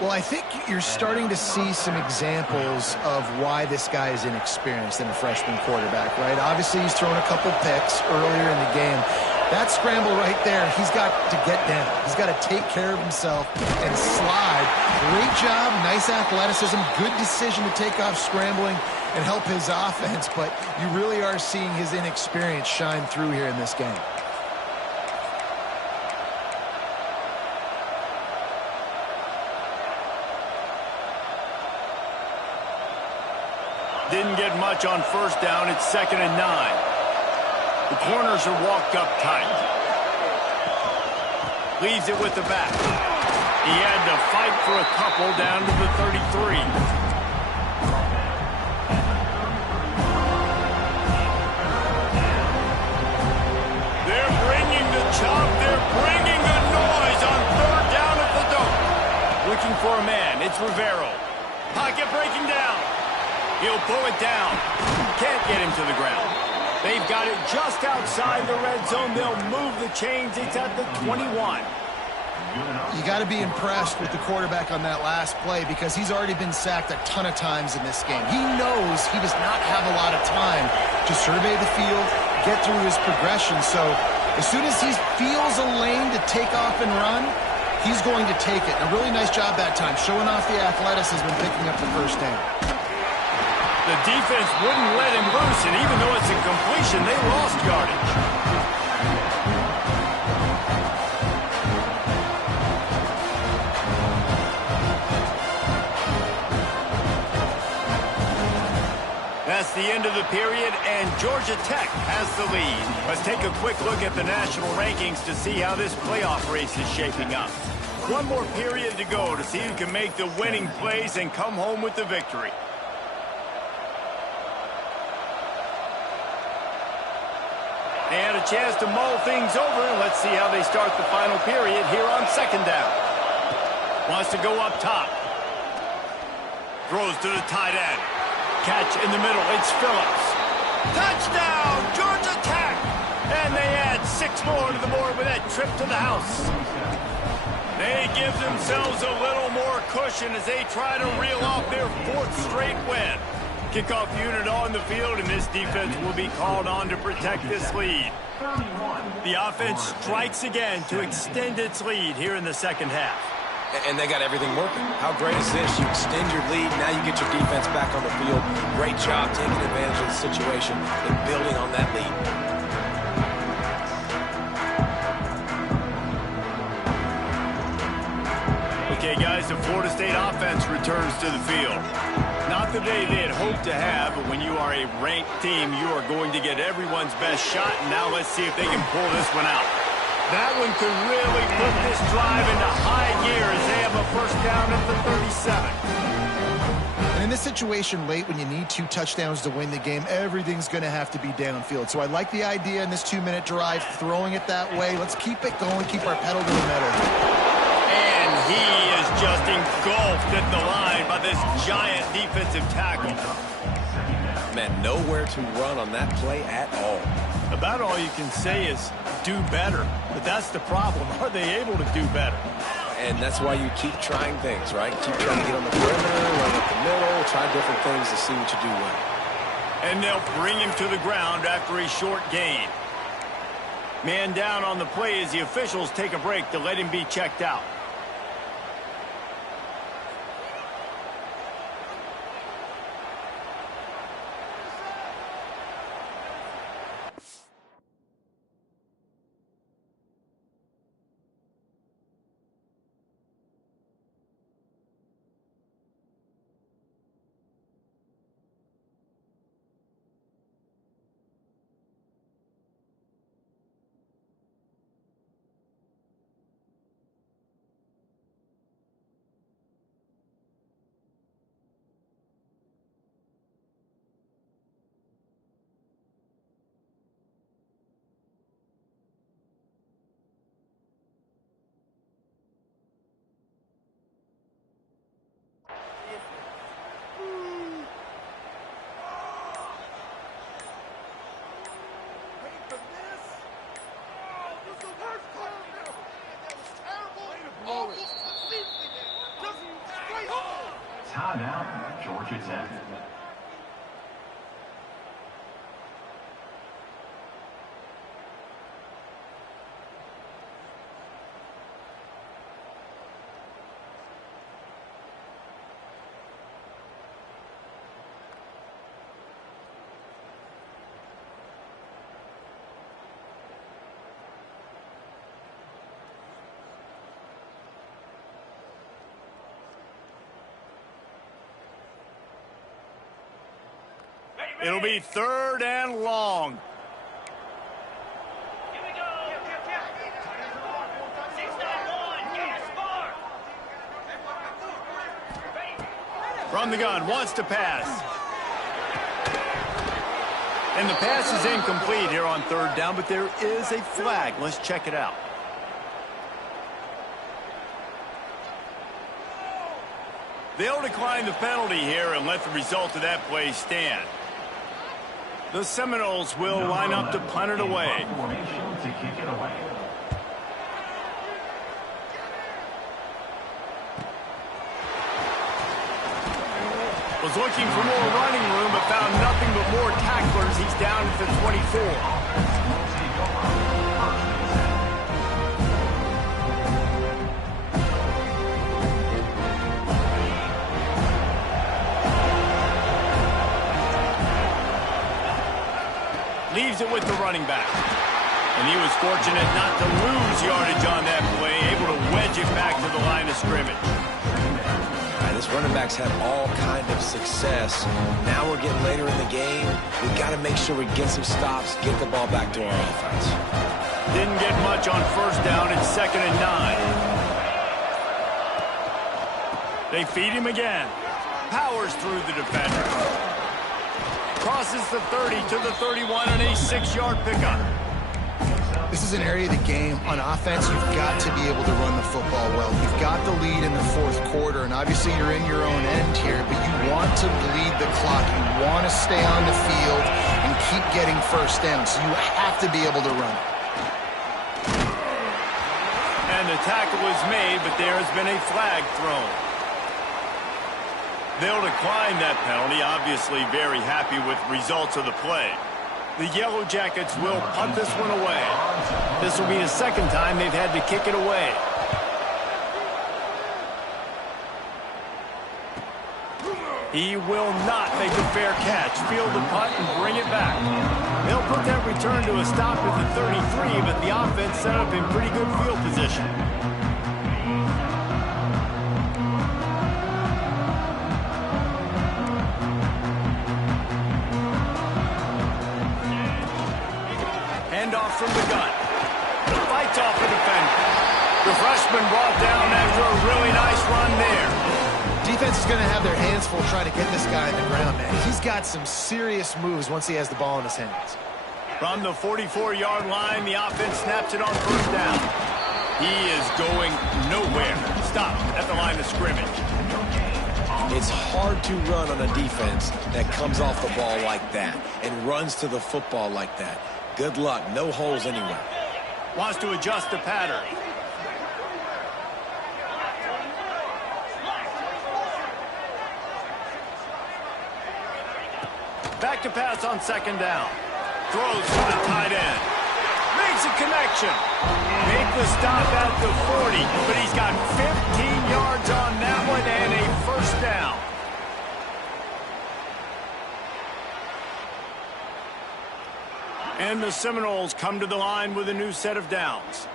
Well, I think you're starting to see some examples of why this guy is inexperienced in a freshman quarterback, right? Obviously, he's thrown a couple picks earlier in the game. That scramble right there, he's got to get down. He's got to take care of himself and slide. Great job, nice athleticism, good decision to take off scrambling and help his offense, but you really are seeing his inexperience shine through here in this game. Didn't get much on first down. It's 2nd and 9. The corners are walked up tight. Leaves it with the back. He had to fight for a couple down to the 33. They're bringing the chop. They're bringing It's Rivero. Pocket breaking down. He'll pull it down. Can't get him to the ground. They've got it just outside the red zone. They'll move the chains. It's at the 21. You got to be impressed with the quarterback on that last play because he's already been sacked a ton of times in this game. He knows he does not have a lot of time to survey the field, get through his progression. So as soon as he feels a lane to take off and run, he's going to take it. A really nice job that time, showing off the athleticism and picking up the first down. The defense wouldn't let him loose, and even though it's a completion, they lost yardage. That's the end of the period, and Georgia Tech has the lead. Let's take a quick look at the national rankings to see how this playoff race is shaping up. One more period to go to see who can make the winning plays and come home with the victory. They had a chance to mull things over, and let's see how they start the final period here on second down. Wants to go up top. Throws to the tight end. Catch in the middle. It's Phillips. Touchdown, Georgia Tech! And they add 6 more to the board with that trip to the house. They give themselves a little more cushion as they try to reel off their 4th straight win. Kickoff unit on the field, and this defense will be called on to protect this lead. The offense strikes again to extend its lead here in the second half. And they got everything working. How great is this? You extend your lead, now you get your defense back on the field. Great job taking advantage of the situation and building on that lead. Okay, guys, the Florida State offense returns to the field. Not the day they had hoped to have, but when you are a ranked team, you are going to get everyone's best shot, and now let's see if they can pull this one out. That one could really put this drive into high gear as they have a first down at the 37. And in this situation late when you need 2 touchdowns to win the game, everything's going to have to be downfield. So I like the idea in this 2-minute drive, throwing it that way. Let's keep it going, keep our pedal to the metal. And he is just engulfed at the line by this giant defensive tackle. Man, nowhere to run on that play at all. About all you can say is do better. But that's the problem. Are they able to do better? And that's why you keep trying things, right? Keep trying to get on the perimeter, run up the middle, try different things to see what you do well. And they'll bring him to the ground after a short gain. Man down on the play as the officials take a break to let him be checked out. Timeout, Georgia Tech. It'll be 3rd and long. Here we go. From the gun, wants to pass. And the pass is incomplete here on 3rd down, but there is a flag. Let's check it out. They'll decline the penalty here and let the result of that play stand. The Seminoles will line up to punt it away. Was looking for more running room, but found nothing but more tacklers. He's down at the 24. Leaves it with the running back. And he was fortunate not to lose yardage on that play, able to wedge it back to the line of scrimmage. This running back's had all kind of success. Now we're getting later in the game. We've got to make sure we get some stops, get the ball back to our offense. Didn't get much on first down. It's 2nd and 9. They feed him again. Powers through the defender. Crosses the 30 to the 31 and a 6-yard pickup. This is an area of the game on offense you've got to be able to run the football well. You've got the lead in the fourth quarter, and obviously you're in your own end here, but you want to bleed the clock. You want to stay on the field and keep getting first down, so you have to be able to run. And the tackle was made, but there has been a flag thrown. They'll decline that penalty, obviously very happy with results of the play. The Yellow Jackets will punt this one away. This will be the second time they've had to kick it away. He will not make a fair catch. Field the punt and bring it back. They'll put that return to a stop at the 33, but the offense set up in pretty good field position. Handoff from the gun. Fights off the defender. The freshman brought down after a really nice run there. Defense is going to have their hands full trying to get this guy on the ground, man. He's got some serious moves once he has the ball in his hands. From the 44-yard line, the offense snaps it on first down. He is going nowhere. Stop at the line of scrimmage. It's hard to run on a defense that comes off the ball like that and runs to the football like that. Good luck. No holes anywhere. Wants to adjust the pattern. Back to pass on second down. Throws to the tight end. Makes a connection. Make the stop at the 40, but he's got 15 yards on that one and a first down. And the Seminoles come to the line with a new set of downs.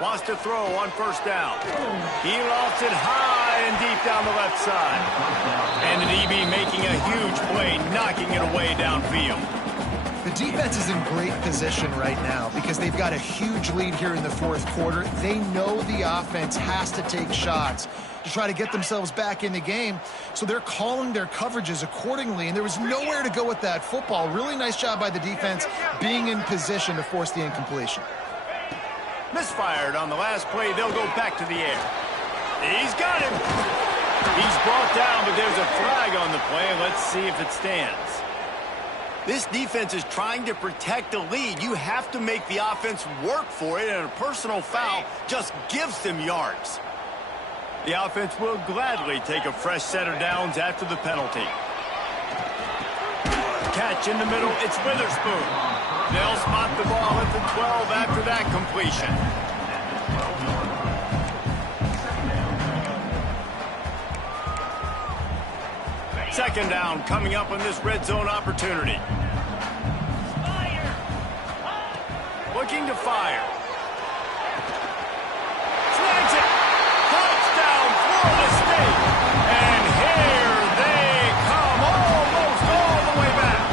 Wants to throw on first down. He lofts it high and deep down the left side. And an EB making a huge play, knocking it away downfield. The defense is in great position right now because they've got a huge lead here in the fourth quarter. They know the offense has to take shots to try to get themselves back in the game, so they're calling their coverages accordingly, and there was nowhere to go with that football. Really nice job by the defense being in position to force the incompletion. Misfired on the last play. They'll go back to the air. He's got him. He's brought down, but there's a flag on the play. Let's see if it stands. This defense is trying to protect the lead. You have to make the offense work for it, and a personal foul just gives them yards. The offense will gladly take a fresh set of downs after the penalty. Catch in the middle. It's Witherspoon. They'll spot the ball at the 12 after that completion. Second down coming up on this red zone opportunity. Looking to fire. Snags it. Touchdown, Florida State. And here they come, almost all the way back.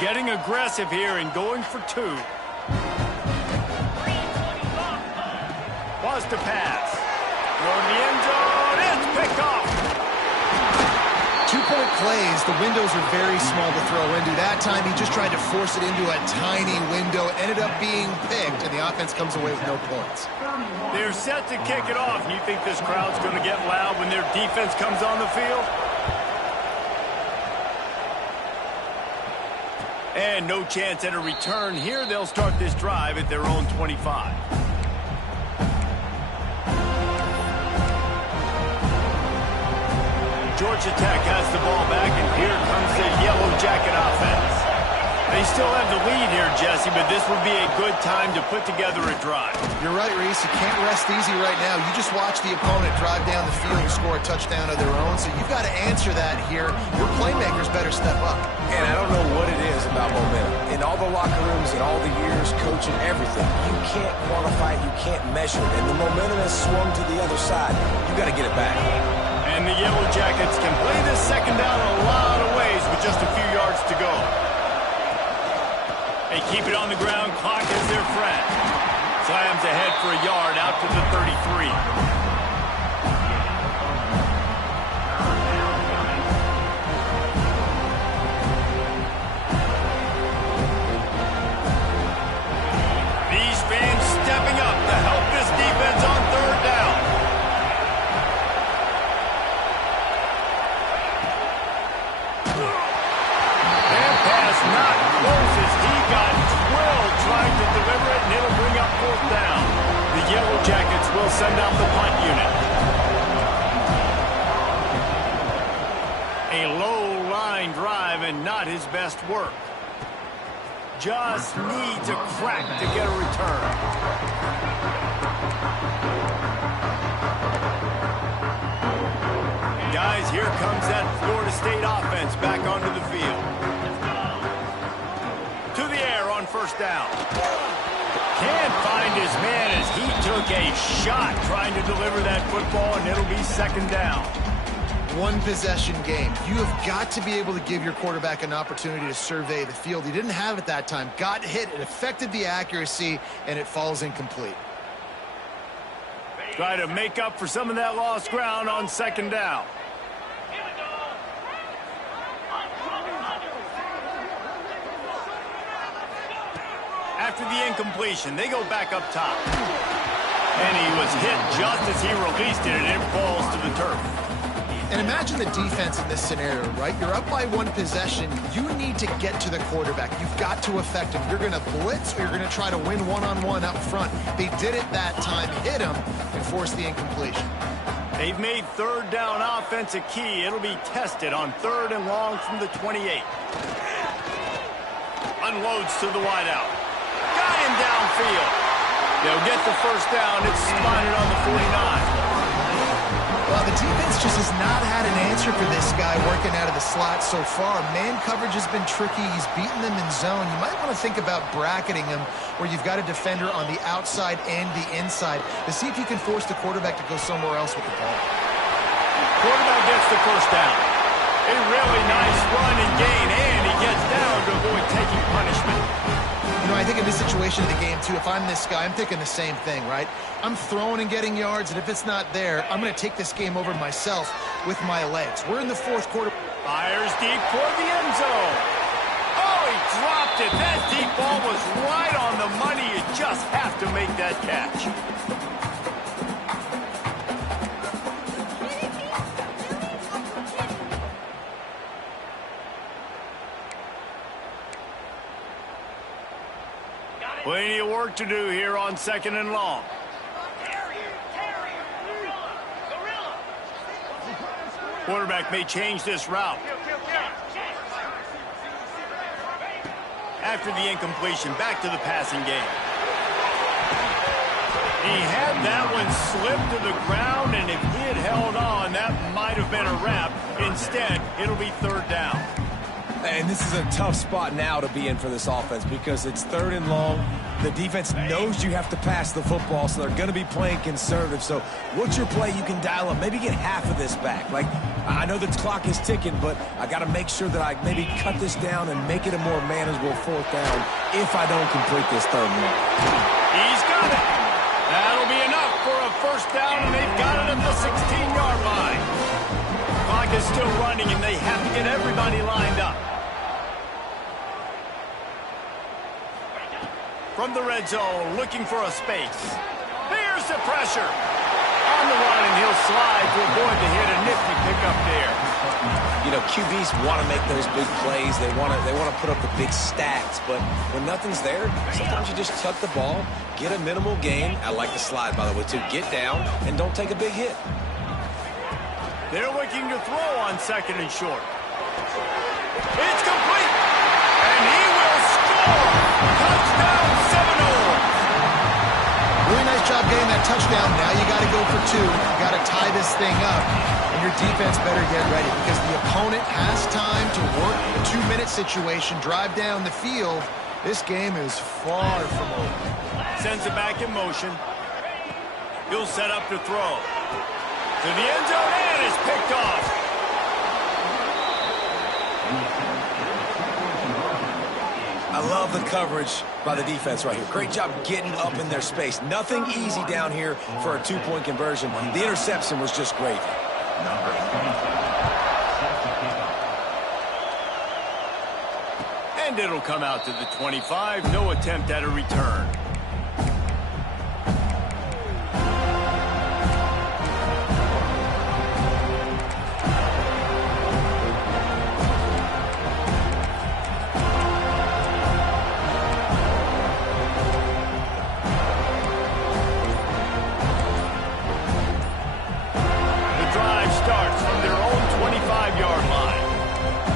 Getting aggressive here and going for two. Wants to pass. Throw to the end zone. It's picked off. 2-point plays, the windows are very small to throw into. That time he just tried to force it into a tiny window, ended up being picked, and the offense comes away with no points. They're set to kick it off. You think this crowd's going to get loud when their defense comes on the field? And no chance at a return here. They'll start this drive at their own 25. Georgia Tech has the ball back, and here comes the Yellow Jacket offense. They still have the lead here, Jesse, but this would be a good time to put together a drive. You're right, Reese. You can't rest easy right now. You just watch the opponent drive down the field and score a touchdown of their own, so you've got to answer that here. Your playmakers better step up. And I don't know what it is about momentum. In all the locker rooms, in all the years, coaching, everything, you can't quantify it, you can't measure it. And the momentum has swung to the other side. You got to get it back. And the Yellow Jackets can play this second down a lot of ways with just a few yards to go. They keep it on the ground. Clock is their friend. Slams ahead for a yard out to the 33. These fans stepping up to help this defense on third down. And pass not close as he got drilled trying to deliver it, and it'll bring up fourth down. The Yellow Jackets will send out the punt unit. A low-line drive and not his best work. Just needs a crack to get a return. Guys, here comes that Florida State offense back onto the field. To the air on first down. Can't find his man as he took a shot trying to deliver that football, and it'll be second down. One possession game. You have got to be able to give your quarterback an opportunity to survey the field. He didn't have it that time. Got hit. It affected the accuracy, and it falls incomplete. Try to make up for some of that lost ground on second down. After the incompletion, they go back up top. And he was hit just as he released it, and it falls to the turf. And imagine the defense in this scenario, right? You're up by one possession. You need to get to the quarterback. You've got to affect him. You're going to blitz or you're going to try to win one-on-one up front. They did it that time, hit him, and forced the incompletion. They've made third down offense a key. It'll be tested on third and long from the 28. Unloads to the wideout. Got him downfield. They'll get the first down. It's spotted on the 49. Well, the defense just has not had an answer for this guy working out of the slot so far. Man coverage has been tricky. He's beaten them in zone. You might want to think about bracketing him where you've got a defender on the outside and the inside to see if you can force the quarterback to go somewhere else with the ball. Quarterback gets the first down. A really nice run and gain, and he gets down to avoid taking punishment. You know, I think in this situation of the game, too, if I'm this guy, I'm thinking the same thing, right? I'm throwing and getting yards, and if it's not there, I'm going to take this game over myself with my legs. We're in the fourth quarter. Fires deep toward the end zone. Oh, he dropped it. That deep ball was right on the money. You just have to make that catch. Plenty of work to do here on second and long. Quarterback may change this route. After the incompletion, back to the passing game. He had that one slip to the ground, and if he had held on, that might have been a wrap. Instead, it'll be third down. And this is a tough spot now to be in for this offense because it's third and long. The defense knows you have to pass the football, so they're going to be playing conservative. So what's your play you can dial up? Maybe get half of this back. Like, I know the clock is ticking, but I got to make sure that I maybe cut this down and make it a more manageable fourth down if I don't complete this third one. He's got it. That'll be enough for a first down, and they've got it at the 16-yard line. Clock is still running, and they have to get everybody lined up. From the red zone, looking for a space. There's the pressure. On the run, and he'll slide to avoid the hit. A nifty pickup there. You know, QBs want to make those big plays. They want to put up the big stats. But when nothing's there, sometimes you just tuck the ball, get a minimal gain. I like the slide, by the way, too. Get down and don't take a big hit. They're looking to throw on second and short. It's complete. And he will score. Touchdown, Seminole. Really nice job getting that touchdown. Now you got to go for two. You got to tie this thing up, and your defense better get ready because the opponent has time to work a 2-minute situation, drive down the field. This game is far from over. Sends it back in motion. He'll set up to throw. To the end zone, and it's picked off. I love the coverage by the defense right here. Great job getting up in their space. Nothing easy down here for a 2-point conversion. The interception was just great. And it'll come out to the 25. No attempt at a return.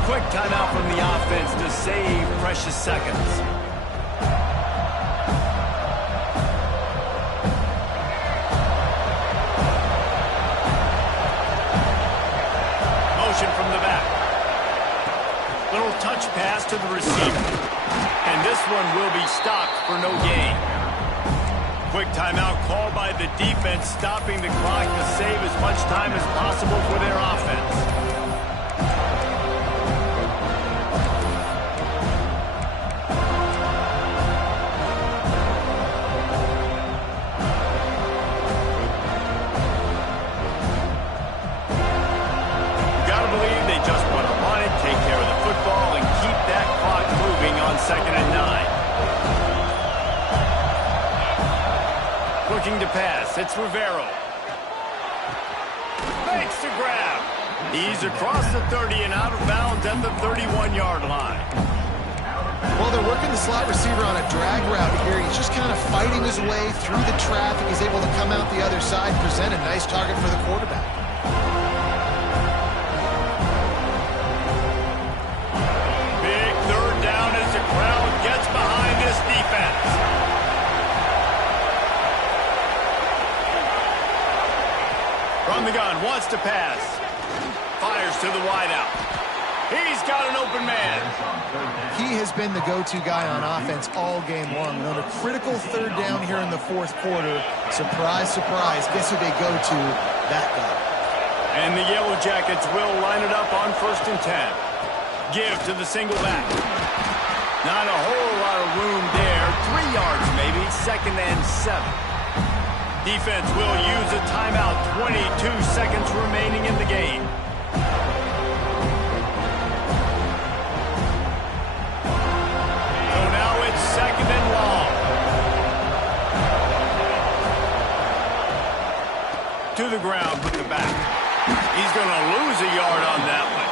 Quick timeout from the offense to save precious seconds. Motion from the back. Little touch pass to the receiver. And this one will be stopped for no gain. Quick timeout called by the defense, stopping the clock to save as much time as possible for their offense. Second and 9. Looking to pass. It's Rivero. Makes the grab. He's across the 30 and out of bounds at the 31-yard line. Well, they're working the slot receiver on a drag route here. He's just kind of fighting his way through the traffic. He's able to come out the other side, present a nice target for the quarterback. Gets behind this defense. From the gun, wants to pass. Fires to the wideout. He's got an open man. He has been the go-to guy on offense all game long. And on a critical third down here in the fourth quarter, surprise, surprise, guess who they go to? That guy. And the Yellow Jackets will line it up on 1st and 10. Give to the single back. Not a whole lot of room there. 3 yards maybe. 2nd and 7. Defense will use a timeout. 22 seconds remaining in the game. So now it's 2nd and long. To the ground with the back. He's going to lose a yard on that one.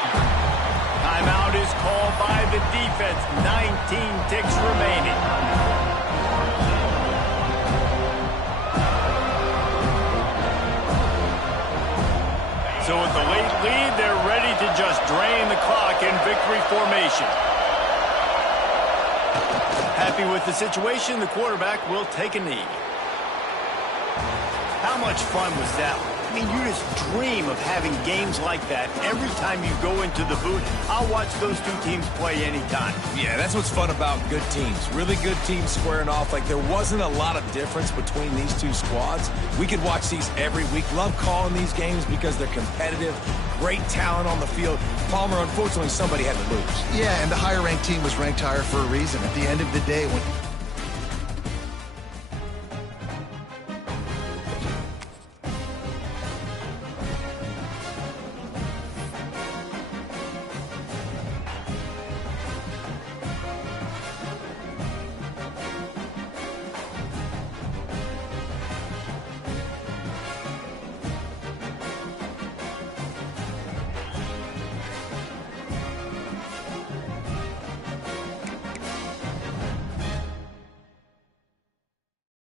Timeout is called by the defense. 19 ticks remaining. So with the late lead, they're ready to just drain the clock in victory formation. Happy with the situation, the quarterback will take a knee. How much fun was that? I mean, you just dream of having games like that every time you go into the booth. I'll watch those two teams play anytime. Yeah, that's what's fun about good teams. Really good teams squaring off. Like, there wasn't a lot of difference between these two squads. We could watch these every week. Love calling these games because they're competitive. Great talent on the field. Palmer, unfortunately, somebody had to lose. Yeah, and the higher-ranked team was ranked higher for a reason. At the end of the day, when